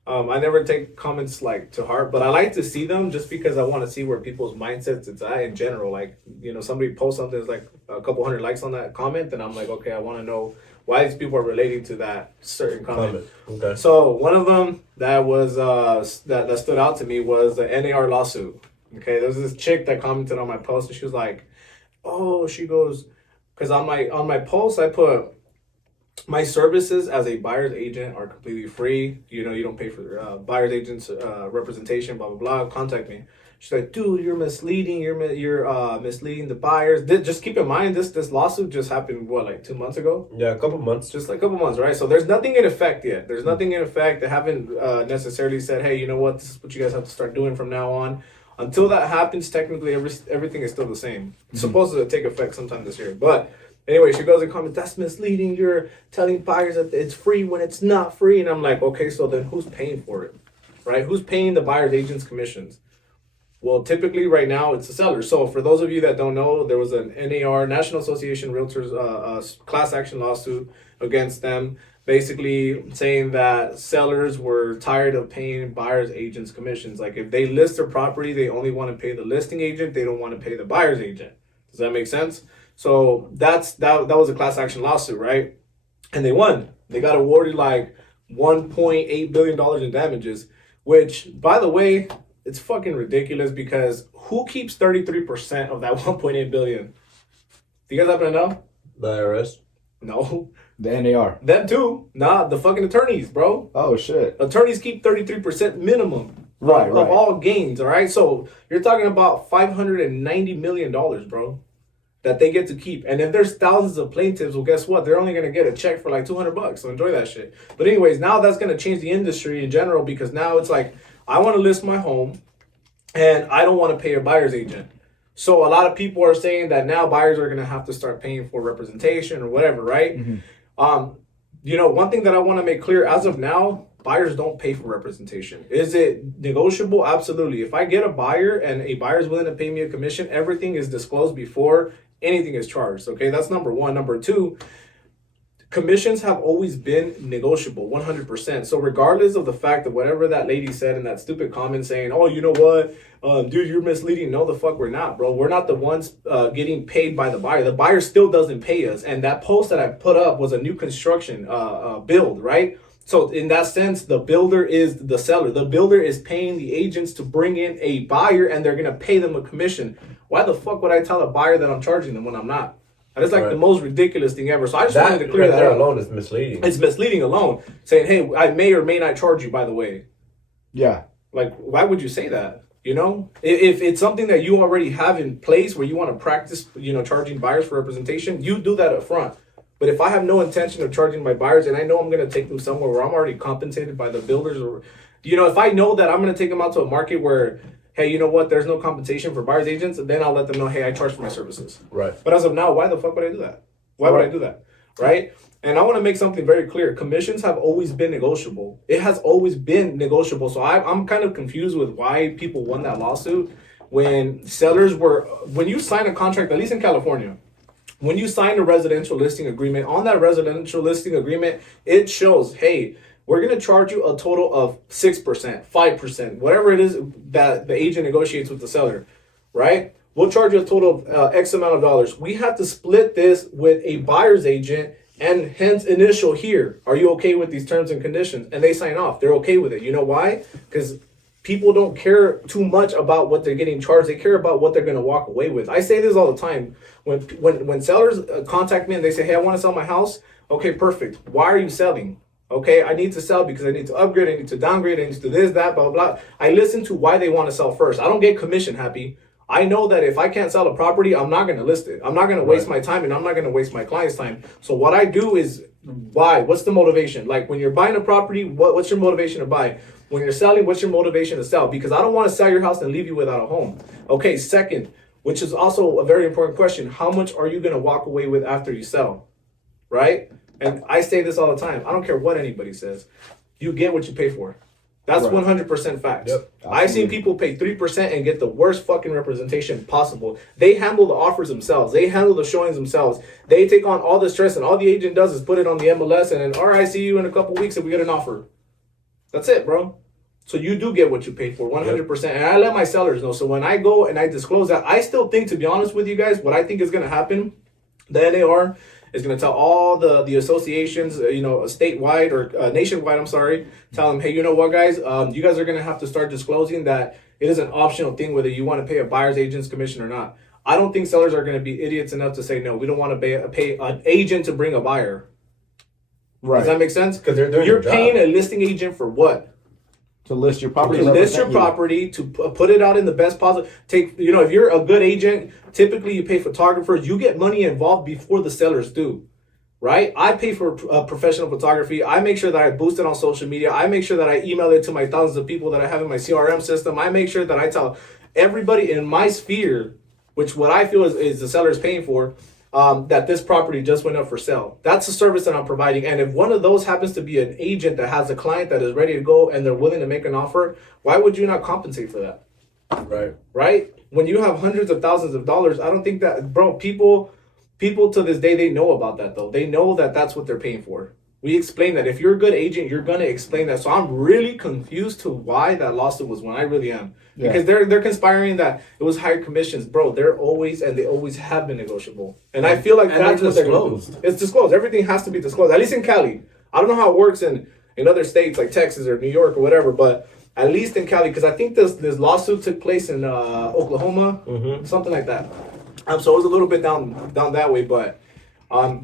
I never take comments like to heart, but I like to see them just because I want to see where people's mindsets it's at in general. Like, somebody posts something that's like a couple hundred likes on that comment, and I'm like, okay, I want to know why these people are relating to that certain comment. Okay. So one of them that was that stood out to me was the NAR lawsuit. Okay, there was this chick that commented on my post, and she was like, "Oh," she goes, because on my post I put, my services as a buyer's agent are completely free. You don't pay for buyer's agent's representation. Blah blah blah. Contact me. She's like, dude, you're misleading. You're misleading the buyers. Just keep in mind, this lawsuit just happened, what, like 2 months ago? Yeah, a couple months. Just like a couple months, right? So there's nothing in effect yet. There's nothing in effect. They haven't necessarily said, hey, you know what? This is what you guys have to start doing from now on. Until that happens, technically, everything is still the same. It's supposed to take effect sometime this year. But anyway, she goes and comments, that's misleading. You're telling buyers that it's free when it's not free. And I'm like, okay, so then who's paying for it, right? Who's paying the buyer's agents' commissions? Well, typically right now it's the seller. So for those of you that don't know, there was an NAR, National Association of Realtors, class action lawsuit against them, basically saying that sellers were tired of paying buyer's agents commissions. Like if they list their property, they only want to pay the listing agent. They don't want to pay the buyer's agent. Does that make sense? So that was a class action lawsuit, right? And they won. They got awarded like $1.8 billion in damages, which, by the way, it's fucking ridiculous because who keeps 33% of that 1.8 billion? Do you guys happen to know? The IRS? No. The NAR. Them too. Nah, the fucking attorneys, bro. Oh shit. Attorneys keep 33% minimum Right, of right. all gains, all right? So you're talking about $590 million, bro, that they get to keep. And if there's thousands of plaintiffs, well, guess what? They're only going to get a check for like $200. So enjoy that shit. But anyways, now that's going to change the industry in general because now it's like, I want to list my home and I don't want to pay a buyer's agent. So a lot of people are saying that now buyers are going to have to start paying for representation or whatever, right? You know, one thing that I want to make clear as of now, buyers don't pay for representation. Is it negotiable? Absolutely. If I get a buyer and a buyer is willing to pay me a commission, everything is disclosed before anything is charged. Okay, that's number one. Number two, commissions have always been negotiable, 100%. So regardless of the fact that whatever that lady said in that stupid comment saying, oh, you know what, dude, you're misleading. No, the fuck we're not, bro. We're not the ones getting paid by the buyer. The buyer still doesn't pay us. And that post that I put up was a new construction build, right? So in that sense, the builder is the seller. The builder is paying the agents to bring in a buyer and they're going to pay them a commission. Why the fuck would I tell a buyer that I'm charging them when I'm not? That's like the most ridiculous thing ever. So I just wanted to clear that there up. alone is misleading. It's misleading alone. Saying, hey, I may or may not charge you, by the way. Yeah. Like, why would you say that? You know, if it's something that you already have in place where you want to practice, you know, charging buyers for representation, you do that up front. But if I have no intention of charging my buyers and I know I'm going to take them somewhere where I'm already compensated by the builders or, you know, if I know that I'm going to take them out to a market where, hey, you know what, there's no compensation for buyer's agents, then I'll let them know, hey, I charge for my services. Right. But as of now, why the fuck would I do that? Why would I do that? Right? And I want to make something very clear. Commissions have always been negotiable. It has always been negotiable. So I'm kind of confused with why people won that lawsuit when sellers were, when you sign a contract, at least in California, when you sign a residential listing agreement, on that residential listing agreement, it shows, hey, we're going to charge you a total of 6%, 5%, whatever it is that the agent negotiates with the seller, right? We'll charge you a total of X amount of dollars. We have to split this with a buyer's agent and hence initial here. Are you okay with these terms and conditions? And they sign off. They're okay with it. You know why? Because people don't care too much about what they're getting charged. They care about what they're going to walk away with. I say this all the time. When sellers contact me and they say, hey, I want to sell my house. Okay, perfect. Why are you selling? Okay, I need to sell because I need to upgrade, I need to downgrade, I need to do this, that, blah, blah, blah. I listen to why they want to sell first. I don't get commission happy. I know that if I can't sell a property, I'm not going to list it. I'm not going to waste my time and I'm not going to waste my client's time. So what I do is why? What's the motivation? Like when you're buying a property, what's your motivation to buy? When you're selling, what's your motivation to sell? Because I don't want to sell your house and leave you without a home. Okay, second, which is also a very important question. How much are you going to walk away with after you sell? Right? And I say this all the time. I don't care what anybody says. You get what you pay for. That's 100% facts. Yep, I've seen people pay 3% and get the worst fucking representation possible. They handle the offers themselves. They handle the showings themselves. They take on all the stress and all the agent does is put it on the MLS and then, all right, I see you in a couple weeks and we get an offer. That's it, bro. So you do get what you pay for, 100%. And I let my sellers know. So when I go and I disclose that, I still think, to be honest with you guys, what I think is going to happen, the NAR is going to tell all the associations, statewide or nationwide, tell them, hey, you know what, guys, you guys are going to have to start disclosing that it is an optional thing whether you want to pay a buyer's agent's commission or not. I don't think sellers are going to be idiots enough to say, no, we don't want to pay an agent to bring a buyer. Right. Does that make sense? Because they're doing You're their paying job. a listing agent for what? To list your property. To and list your represent you. property, to put it out in the best possible. Take, if you're a good agent, typically you pay photographers. You get money involved before the sellers do, right? I pay for professional photography. I make sure that I boost it on social media. I make sure that I email it to my thousands of people that I have in my CRM system. I make sure that I tell everybody in my sphere, which what I feel is the seller is paying for, that this property just went up for sale. That's the service that I'm providing. And if one of those happens to be an agent that has a client that is ready to go and they're willing to make an offer, why would you not compensate for that? Right? When you have hundreds of thousands of dollars, I don't think that, bro, people to this day, they know about that though. They know that that's what they're paying for. We explain that. If you're a good agent, you're going to explain that. So I'm really confused to why that lawsuit was won. I really am. Yeah. Because they're conspiring that it was higher commissions. Bro, they always have been negotiable. And I feel like that's what they're disclosed. It's disclosed. Everything has to be disclosed. At least in Cali. I don't know how it works in other states like Texas or New York or whatever, but at least in Cali, because I think this lawsuit took place in Oklahoma, something like that. So it was a little bit down that way, but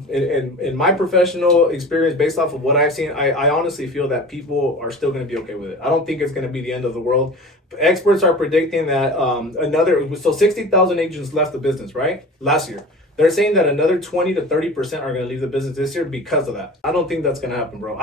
in my professional experience, based off of what I've seen, I honestly feel that people are still going to be okay with it. I don't think it's going to be the end of the world. Experts are predicting that 60,000 agents left the business, right? Last year. They're saying that another 20 to 30% are going to leave the business this year because of that. I don't think that's going to happen, bro.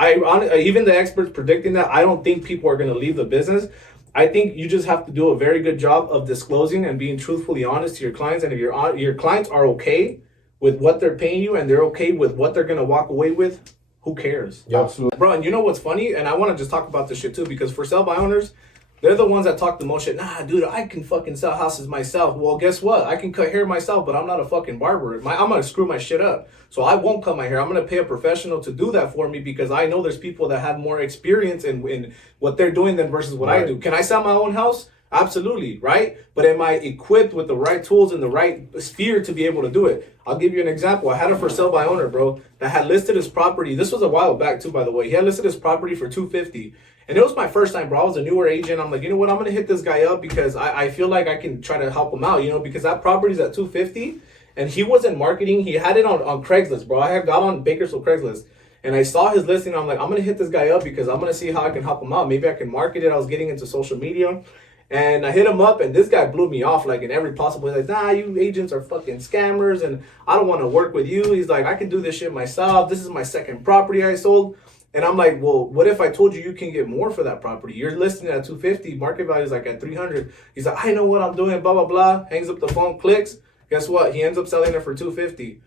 Even the experts predicting that, I don't think people are going to leave the business. I think you just have to do a very good job of disclosing and being truthfully honest to your clients. And if your clients are okay with what they're paying you and they're okay with what they're going to walk away with, who cares? Yeah, absolutely. Bro, and you know what's funny? And I want to just talk about this shit too, because for sell by owners, they're the ones that talk the most shit. Nah, dude, I can fucking sell houses myself. Well, guess what? I can cut hair myself, but I'm not a fucking barber. I'm going to screw my shit up. So I won't cut my hair. I'm going to pay a professional to do that for me because I know there's people that have more experience in what they're doing than versus what I do. Can I sell my own house? Absolutely, right? But am I equipped with the right tools and the right sphere to be able to do it? I'll give you an example. I had a for sale by owner, bro, that had listed his property. This was a while back too, by the way. He had listed his property for $250. And it was my first time, bro. I was a newer agent. I'm like, you know what? I'm going to hit this guy up because I feel like I can try to help him out, because that property's at $250 and he wasn't marketing. He had it on Craigslist, bro. I had got on Bakersfield Craigslist and I saw his listing. I'm like, I'm going to hit this guy up because I'm going to see how I can help him out. Maybe I can market it. I was getting into social media. And I hit him up, and this guy blew me off, like, in every possible way. He's like, nah, you agents are fucking scammers, and I don't want to work with you. He's like, I can do this shit myself. This is my second property I sold. And I'm like, well, what if I told you can get more for that property? You're listing it at $250. Market value is like at $300. He's like, I know what I'm doing, blah, blah, blah. Hangs up the phone, clicks. Guess what? He ends up selling it for $250.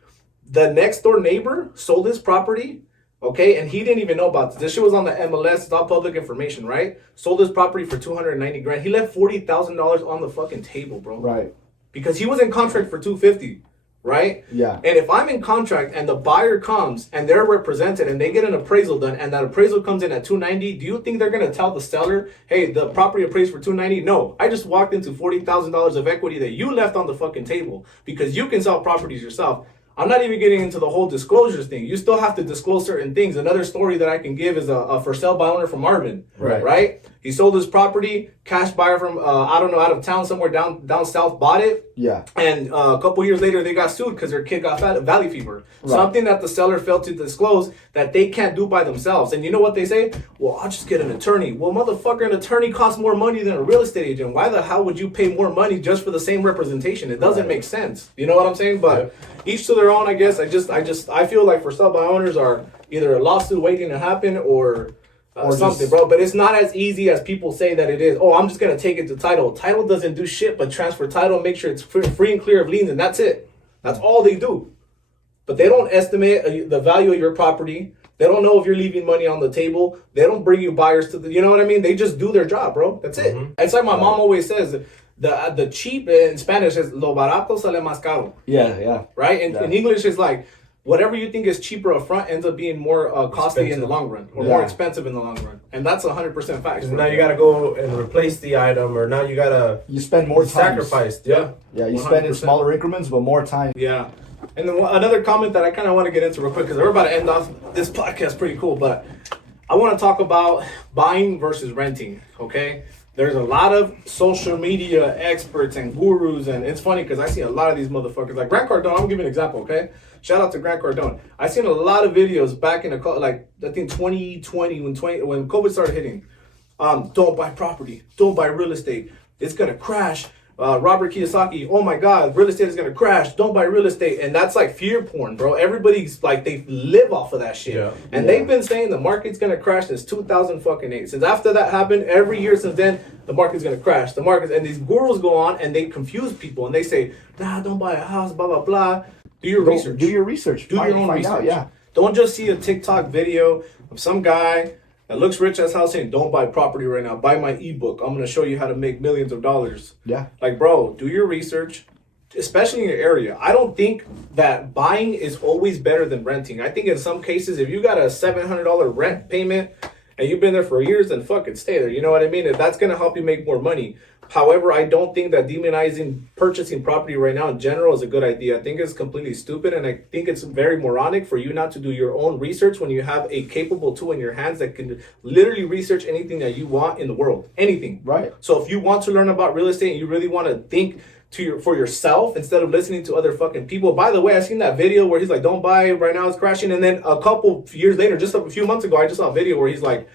The next door neighbor sold his property. Okay, and he didn't even know about this. This shit was on the MLS. It's all public information, right? Sold his property for $290,000. He left $40,000 on the fucking table, bro. Right. Because he was in contract for $250, right? Yeah. And if I'm in contract and the buyer comes and they're represented and they get an appraisal done and that appraisal comes in at $290, do you think they're gonna tell the seller, hey, the property appraised for $290? No, I just walked into $40,000 of equity that you left on the fucking table because you can sell properties yourself. I'm not even getting into the whole disclosures thing. You still have to disclose certain things. Another story that I can give is a for sale by owner from Marvin. Right? He sold his property, cash buyer from, out of town, somewhere down south, bought it. Yeah. And a couple years later, they got sued because their kid got valley fever. Right. Something that the seller failed to disclose that they can't do by themselves. And you know what they say? Well, I'll just get an attorney. Well, motherfucker, an attorney costs more money than a real estate agent. Why the hell would you pay more money just for the same representation? It doesn't make sense. You know what I'm saying? But each to their own, I guess. I feel like for sell by owners are either a lawsuit waiting to happen or something, bro. But it's not as easy as people say that it is. Oh, I'm just going to take it to title. Title doesn't do shit but transfer title, make sure it's free and clear of liens, and that's it. That's all they do. But they don't estimate the value of your property. They don't know if you're leaving money on the table. They don't bring you buyers to you know what I mean? They just do their job, bro. That's it. It's like my mom always says, the cheap in Spanish is lo barato sale más caro. Yeah. Right? And in English, it's like, whatever you think is cheaper up front ends up being more costly in the long run, or more expensive in the long run. And that's 100% fact. Now you got to go and replace the item, or now you got to... You spend more time. Sacrificed, Yeah, you 100%. spend in smaller increments, but more time. Yeah. And then another comment that I kind of want to get into real quick, because we're about to end off this podcast pretty cool, but I want to talk about buying versus renting, okay? There's a lot of social media experts and gurus, and it's funny because I see a lot of these motherfuckers. Like Grant Cardone, I'm going to give you an example, okay? Shout out to Grant Cardone. I seen a lot of videos back in I think 2020 when COVID started hitting. don't buy property, don't buy real estate, it's gonna crash. Robert Kiyosaki, oh my God, real estate is gonna crash, don't buy real estate. And that's like fear porn, bro. Everybody's like, they live off of that shit. Yeah. And they've been saying the market's gonna crash since 2008. Since after that happened, every year since then, the market's gonna crash. The market's, and these gurus go on and they confuse people and they say, nah, don't buy a house, blah, blah, blah. Do your research. Do your research. Do your own find research. out, yeah. Don't just see a TikTok video of some guy that looks rich as hell saying, don't buy property right now. Buy my ebook. I'm going to show you how to make millions of dollars. Yeah. Like, bro, do your research, especially in your area. I don't think that buying is always better than renting. I think in some cases, if you got a $700 rent payment and you've been there for years, then fuck it, stay there. You know what I mean? If that's going to help you make more money. However, I don't think that demonizing purchasing property right now in general is a good idea. I think it's completely stupid, and I think it's very moronic for you not to do your own research when you have a capable tool in your hands that can literally research anything that you want in the world. Anything. Right. So if you want to learn about real estate and you really want to think for yourself instead of listening to other fucking people. By the way, I seen that video where he's like, don't buy it right now, it's crashing. And then a couple years later, just a few months ago, I just saw a video where he's like,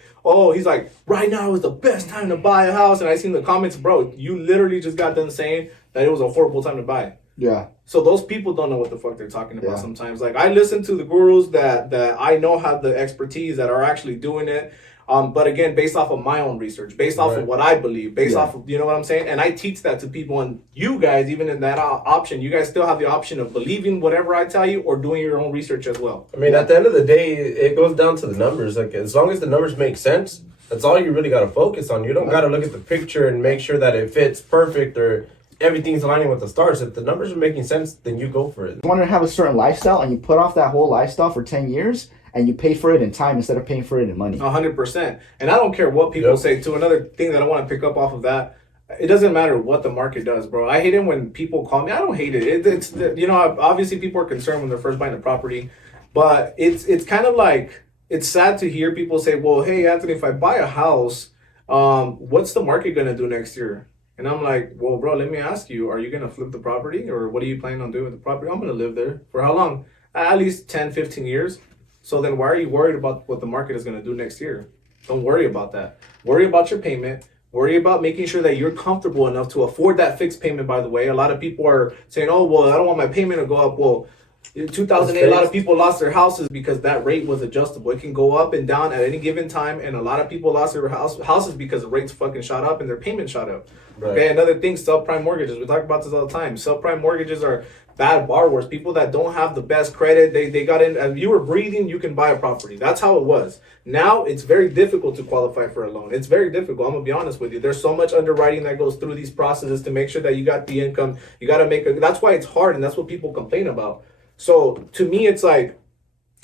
right now is the best time to buy a house. And I seen the comments, bro, you literally just got done saying that it was a horrible time to buy. Yeah. So those people don't know what the fuck they're talking about sometimes. Like, I listen to the gurus that I know have the expertise that are actually doing it. But again, based off of my own research, based off of what I believe, based off of, you know what I'm saying? And I teach that to people, and you guys, even in that option, you guys still have the option of believing whatever I tell you or doing your own research as well. I mean, at the end of the day, it goes down to the numbers. Like, as long as the numbers make sense, that's all you really got to focus on. You don't got to look at the picture and make sure that it fits perfect or everything's aligning with the stars. If the numbers are making sense, then you go for it. You want to have a certain lifestyle and you put off that whole lifestyle for 10 years and you pay for it in time instead of paying for it in money. 100%. And I don't care what people say too. Another thing that I want to pick up off of that, it doesn't matter what the market does, bro. I hate it when people call me. I don't hate it. It's you know, obviously people are concerned when they're first buying a property, but it's kind of like, it's sad to hear people say, well, hey, Anthony, if I buy a house, what's the market going to do next year? And I'm like, well, bro, let me ask you, are you going to flip the property, or what are you planning on doing with the property? I'm going to live there. For how long? At least 10, 15 years. So then why are you worried about what the market is going to do next year? Don't worry about that. Worry about your payment. Worry about making sure that you're comfortable enough to afford that fixed payment, by the way. A lot of people are saying, oh, well, I don't want my payment to go up. Well, in 2008, a lot of people lost their houses because that rate was adjustable. It can go up and down at any given time, and a lot of people lost their houses because the rates fucking shot up and their payment shot up. Right. Okay, another thing, subprime mortgages. We talk about this all the time. Subprime mortgages are bad borrowers, people that don't have the best credit. They got in, if you were breathing, you can buy a property. That's how it was. Now it's very difficult to qualify for a loan. It's very difficult. I'm gonna be honest with you. There's so much underwriting that goes through these processes to make sure that you got the income. You got to make that's why it's hard, and that's what people complain about. So to me, it's like,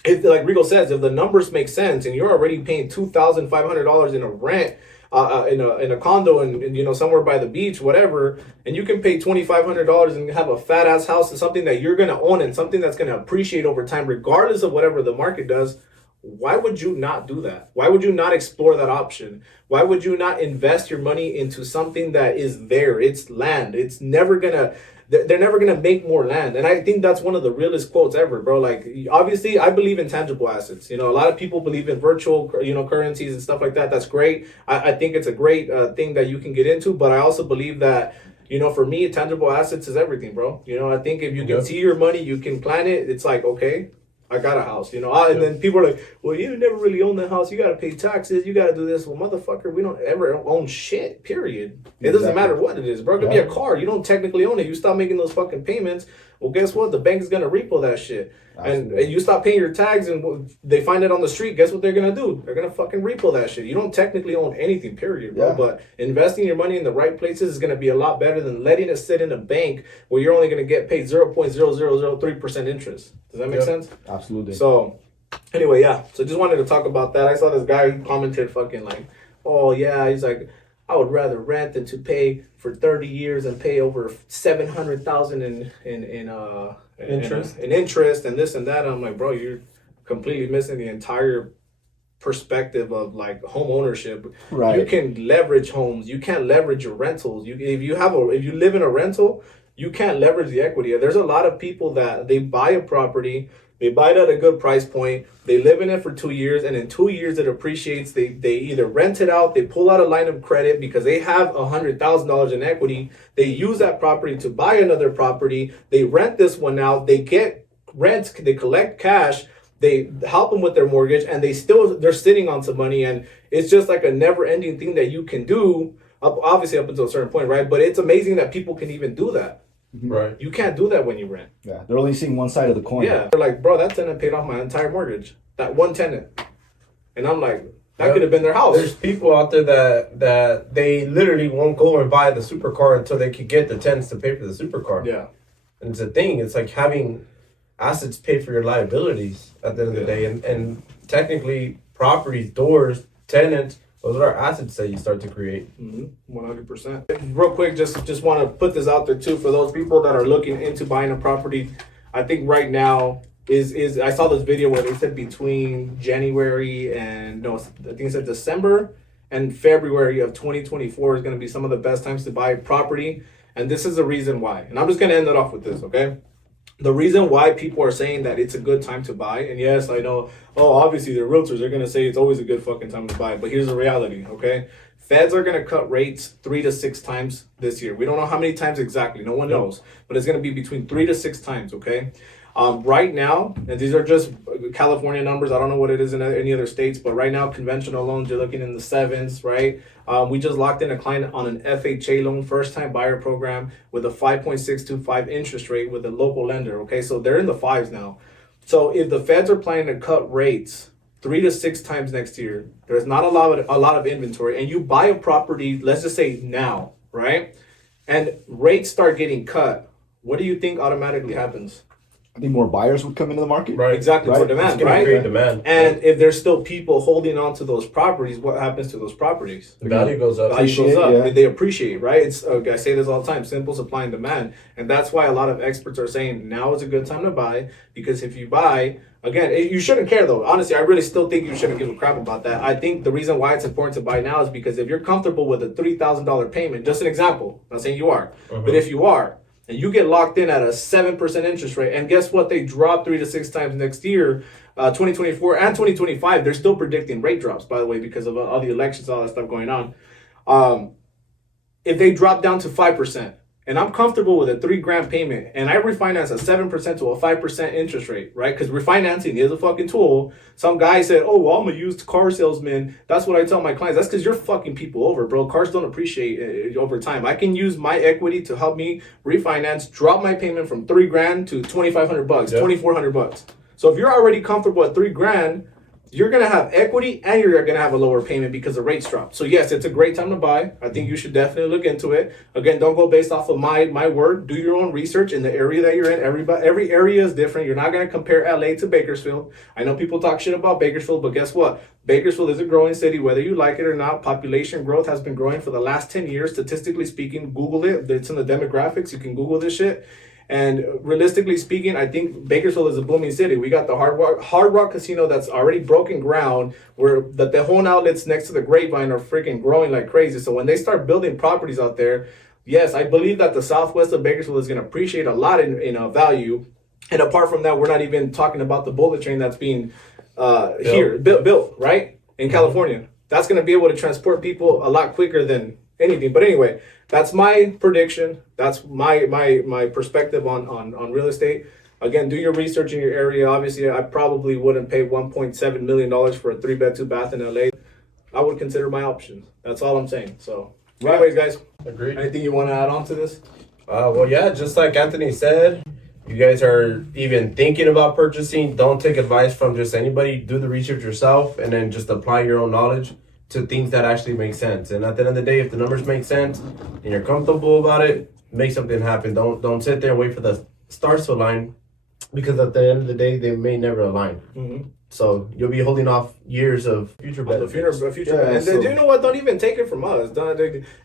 if, like Rigo says, if the numbers make sense and you're already paying $2,500 in a rent, in a condo and you know, somewhere by the beach, whatever, and you can pay $2,500 and have a fat ass house and something that you're gonna own and something that's gonna appreciate over time, regardless of whatever the market does. Why would you not do that? Why would you not explore that option? Why would you not invest your money into something that is there? It's land. It's never gonna. They're never gonna make more land, and I think that's one of the realest quotes ever, bro. Like, obviously, I believe in tangible assets. You know, a lot of people believe in virtual, you know, currencies and stuff like that. That's great. I think it's a great thing that you can get into, but I also believe that, you know, for me, tangible assets is everything, bro. You know, I think if you can see your money, you can plan it. It's like, okay, I got a house, you know, and then people are like, well, you never really own the house. You got to pay taxes. You got to do this. Well, motherfucker, we don't ever own shit, period. It doesn't matter what it is, bro. It could be a car. You don't technically own it. You stop making those fucking payments. Well, guess what? The bank is going to repo that shit. And you stop paying your tags and they find it on the street. Guess what they're going to do? They're going to fucking repo that shit. You don't technically own anything, period, bro. But investing your money in the right places is going to be a lot better than letting it sit in a bank where you're only going to get paid 0.0003% interest. Does that make sense? Absolutely. So, anyway, yeah. So, just wanted to talk about that. I saw this guy who commented fucking like, oh, yeah. He's like, I would rather rent than to pay for 30 years and pay over $700,000 in interest and this and that. And I'm like, bro, you're completely missing the entire perspective of like home ownership. Right. You can leverage homes. You can't leverage your rentals. If you live in a rental, you can't leverage the equity. There's a lot of people that they buy a property They buy it at a good price point. They live in it for 2 years, and in 2 years it appreciates. They either rent it out, they pull out a line of credit because they have $100,000 in equity. They use that property to buy another property. They rent this one out. They get rent. They collect cash. They help them with their mortgage, and they're sitting on some money, and it's just like a never-ending thing that you can do. Obviously up until a certain point, right? But it's amazing that people can even do that. Right. You can't do that when you rent. Yeah, they're only seeing one side of the coin. Yeah, they're like, bro, that tenant paid off my entire mortgage. That one tenant, and I'm like, that could have been their house. There's people out there that they literally won't go and buy the supercar until they could get the tenants to pay for the supercar. Yeah, and it's a thing. It's like having assets pay for your liabilities at the end of the day, and technically, properties, doors, tenants. Those are assets that you start to create. 100%. Real quick, just want to put this out there too for those people that are looking into buying a property. I think right now is I saw this video where they said between January and I think it said December and February of 2024 is going to be some of the best times to buy property, and this is the reason why. And I'm just going to end it off with this, okay? The reason why people are saying that it's a good time to buy, and yes, I know, obviously the realtors are going to say it's always a good fucking time to buy, but here's the reality, okay? Feds are going to cut rates 3 to 6 times this year. We don't know how many times exactly, no one knows, but it's going to be between 3 to 6 times, okay? Right now, and these are just California numbers, I don't know what it is in any other states, but right now, conventional loans, you're looking in the 7s, right? We just locked in a client on an FHA loan, first-time buyer program, with a 5.625 interest rate with a local lender, okay? So they're in the 5s now. So if the feds are planning to cut rates 3 to 6 times next year, there's not a lot of inventory, and you buy a property, let's just say now, right? And rates start getting cut, what do you think automatically happens? I think more buyers would come into the market. Right. Exactly, Right. for demand, It's gonna right? create demand. And if there's still people holding on to those properties, what happens to those properties? The value goes up. Value goes Appreciate, up. yeah. They appreciate, right? It's I say this all the time: simple supply and demand, and that's why a lot of experts are saying now is a good time to buy, because if you buy, again, you shouldn't care though. Honestly, I really still think you shouldn't give a crap about that. I think the reason why it's important to buy now is because if you're comfortable with a $3,000 payment, just an example, I'm not saying you are, but if you are, and you get locked in at a 7% interest rate, and guess what? They drop 3 to 6 times next year, 2024 and 2025. They're still predicting rate drops, by the way, because of all the elections, all that stuff going on. If they drop down to 5%, and I'm comfortable with a $3,000 payment, and I refinance a 7% to a 5% interest rate, right? Because refinancing is a fucking tool. Some guy said, "Oh, well, I'm a used car salesman." That's what I tell my clients. That's because you're fucking people over, bro. Cars don't appreciate over time. I can use my equity to help me refinance, drop my payment from $3,000 to $2,500, $2,400. So if you're already comfortable at $3,000, you're going to have equity and you're going to have a lower payment because the rates drop. So yes, it's a great time to buy. I think you should definitely look into it. Again, don't go based off of my word. Do your own research in the area that you're in. Every area is different. You're not going to compare LA to Bakersfield. I know people talk shit about Bakersfield, but guess what? Bakersfield is a growing city, whether you like it or not. Population growth has been growing for the last 10 years. Statistically speaking, Google it. It's in the demographics. You can Google this shit. And realistically speaking, I think Bakersfield is a booming city. We got the Hard Rock Casino that's already broken ground, where the Tejon outlets next to the Grapevine are freaking growing like crazy. So when they start building properties out there, yes, I believe that the southwest of Bakersfield is going to appreciate a lot in value. And apart from that, we're not even talking about the bullet train that's being built right in California. That's going to be able to transport people a lot quicker than anything. But anyway, that's my prediction. That's my perspective on real estate. Again, do your research in your area. Obviously, I probably wouldn't pay $1.7 million for a 3-bed, 2-bath in LA. I would consider my options. That's all I'm saying. So, anyways, guys, Agreed. anything you want to add on to this? Well, yeah, just like Anthony said, you guys are even thinking about purchasing, don't take advice from just anybody. Do the research yourself and then just apply your own knowledge to things that actually make sense. And at the end of the day, if the numbers make sense and you're comfortable about it, make something happen. Don't sit there and wait for the stars to align, because at the end of the day, they may never align. Mm-hmm. So you'll be holding off years of future benefits. And then, you know what? Don't even take it from us.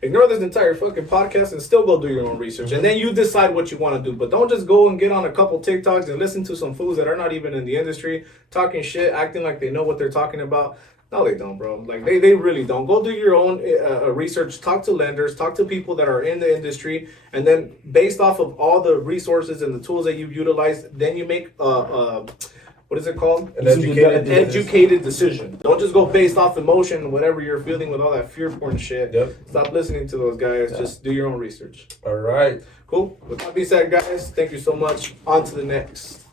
Ignore this entire fucking podcast and still go do your own research. And then you decide what you want to do. But don't just go and get on a couple TikToks and listen to some fools that are not even in the industry, talking shit, acting like they know what they're talking about. No, they don't, bro. Like, they really don't. Go do your own research. Talk to lenders. Talk to people that are in the industry. And then based off of all the resources and the tools that you've utilized, then you make what is it called? An An educated decision. Don't just go based off emotion, whatever you're feeling with all that fear porn shit. Yep. Stop listening to those guys. Yeah. Just do your own research. All right. Cool. With that being said, guys, thank you so much. On to the next.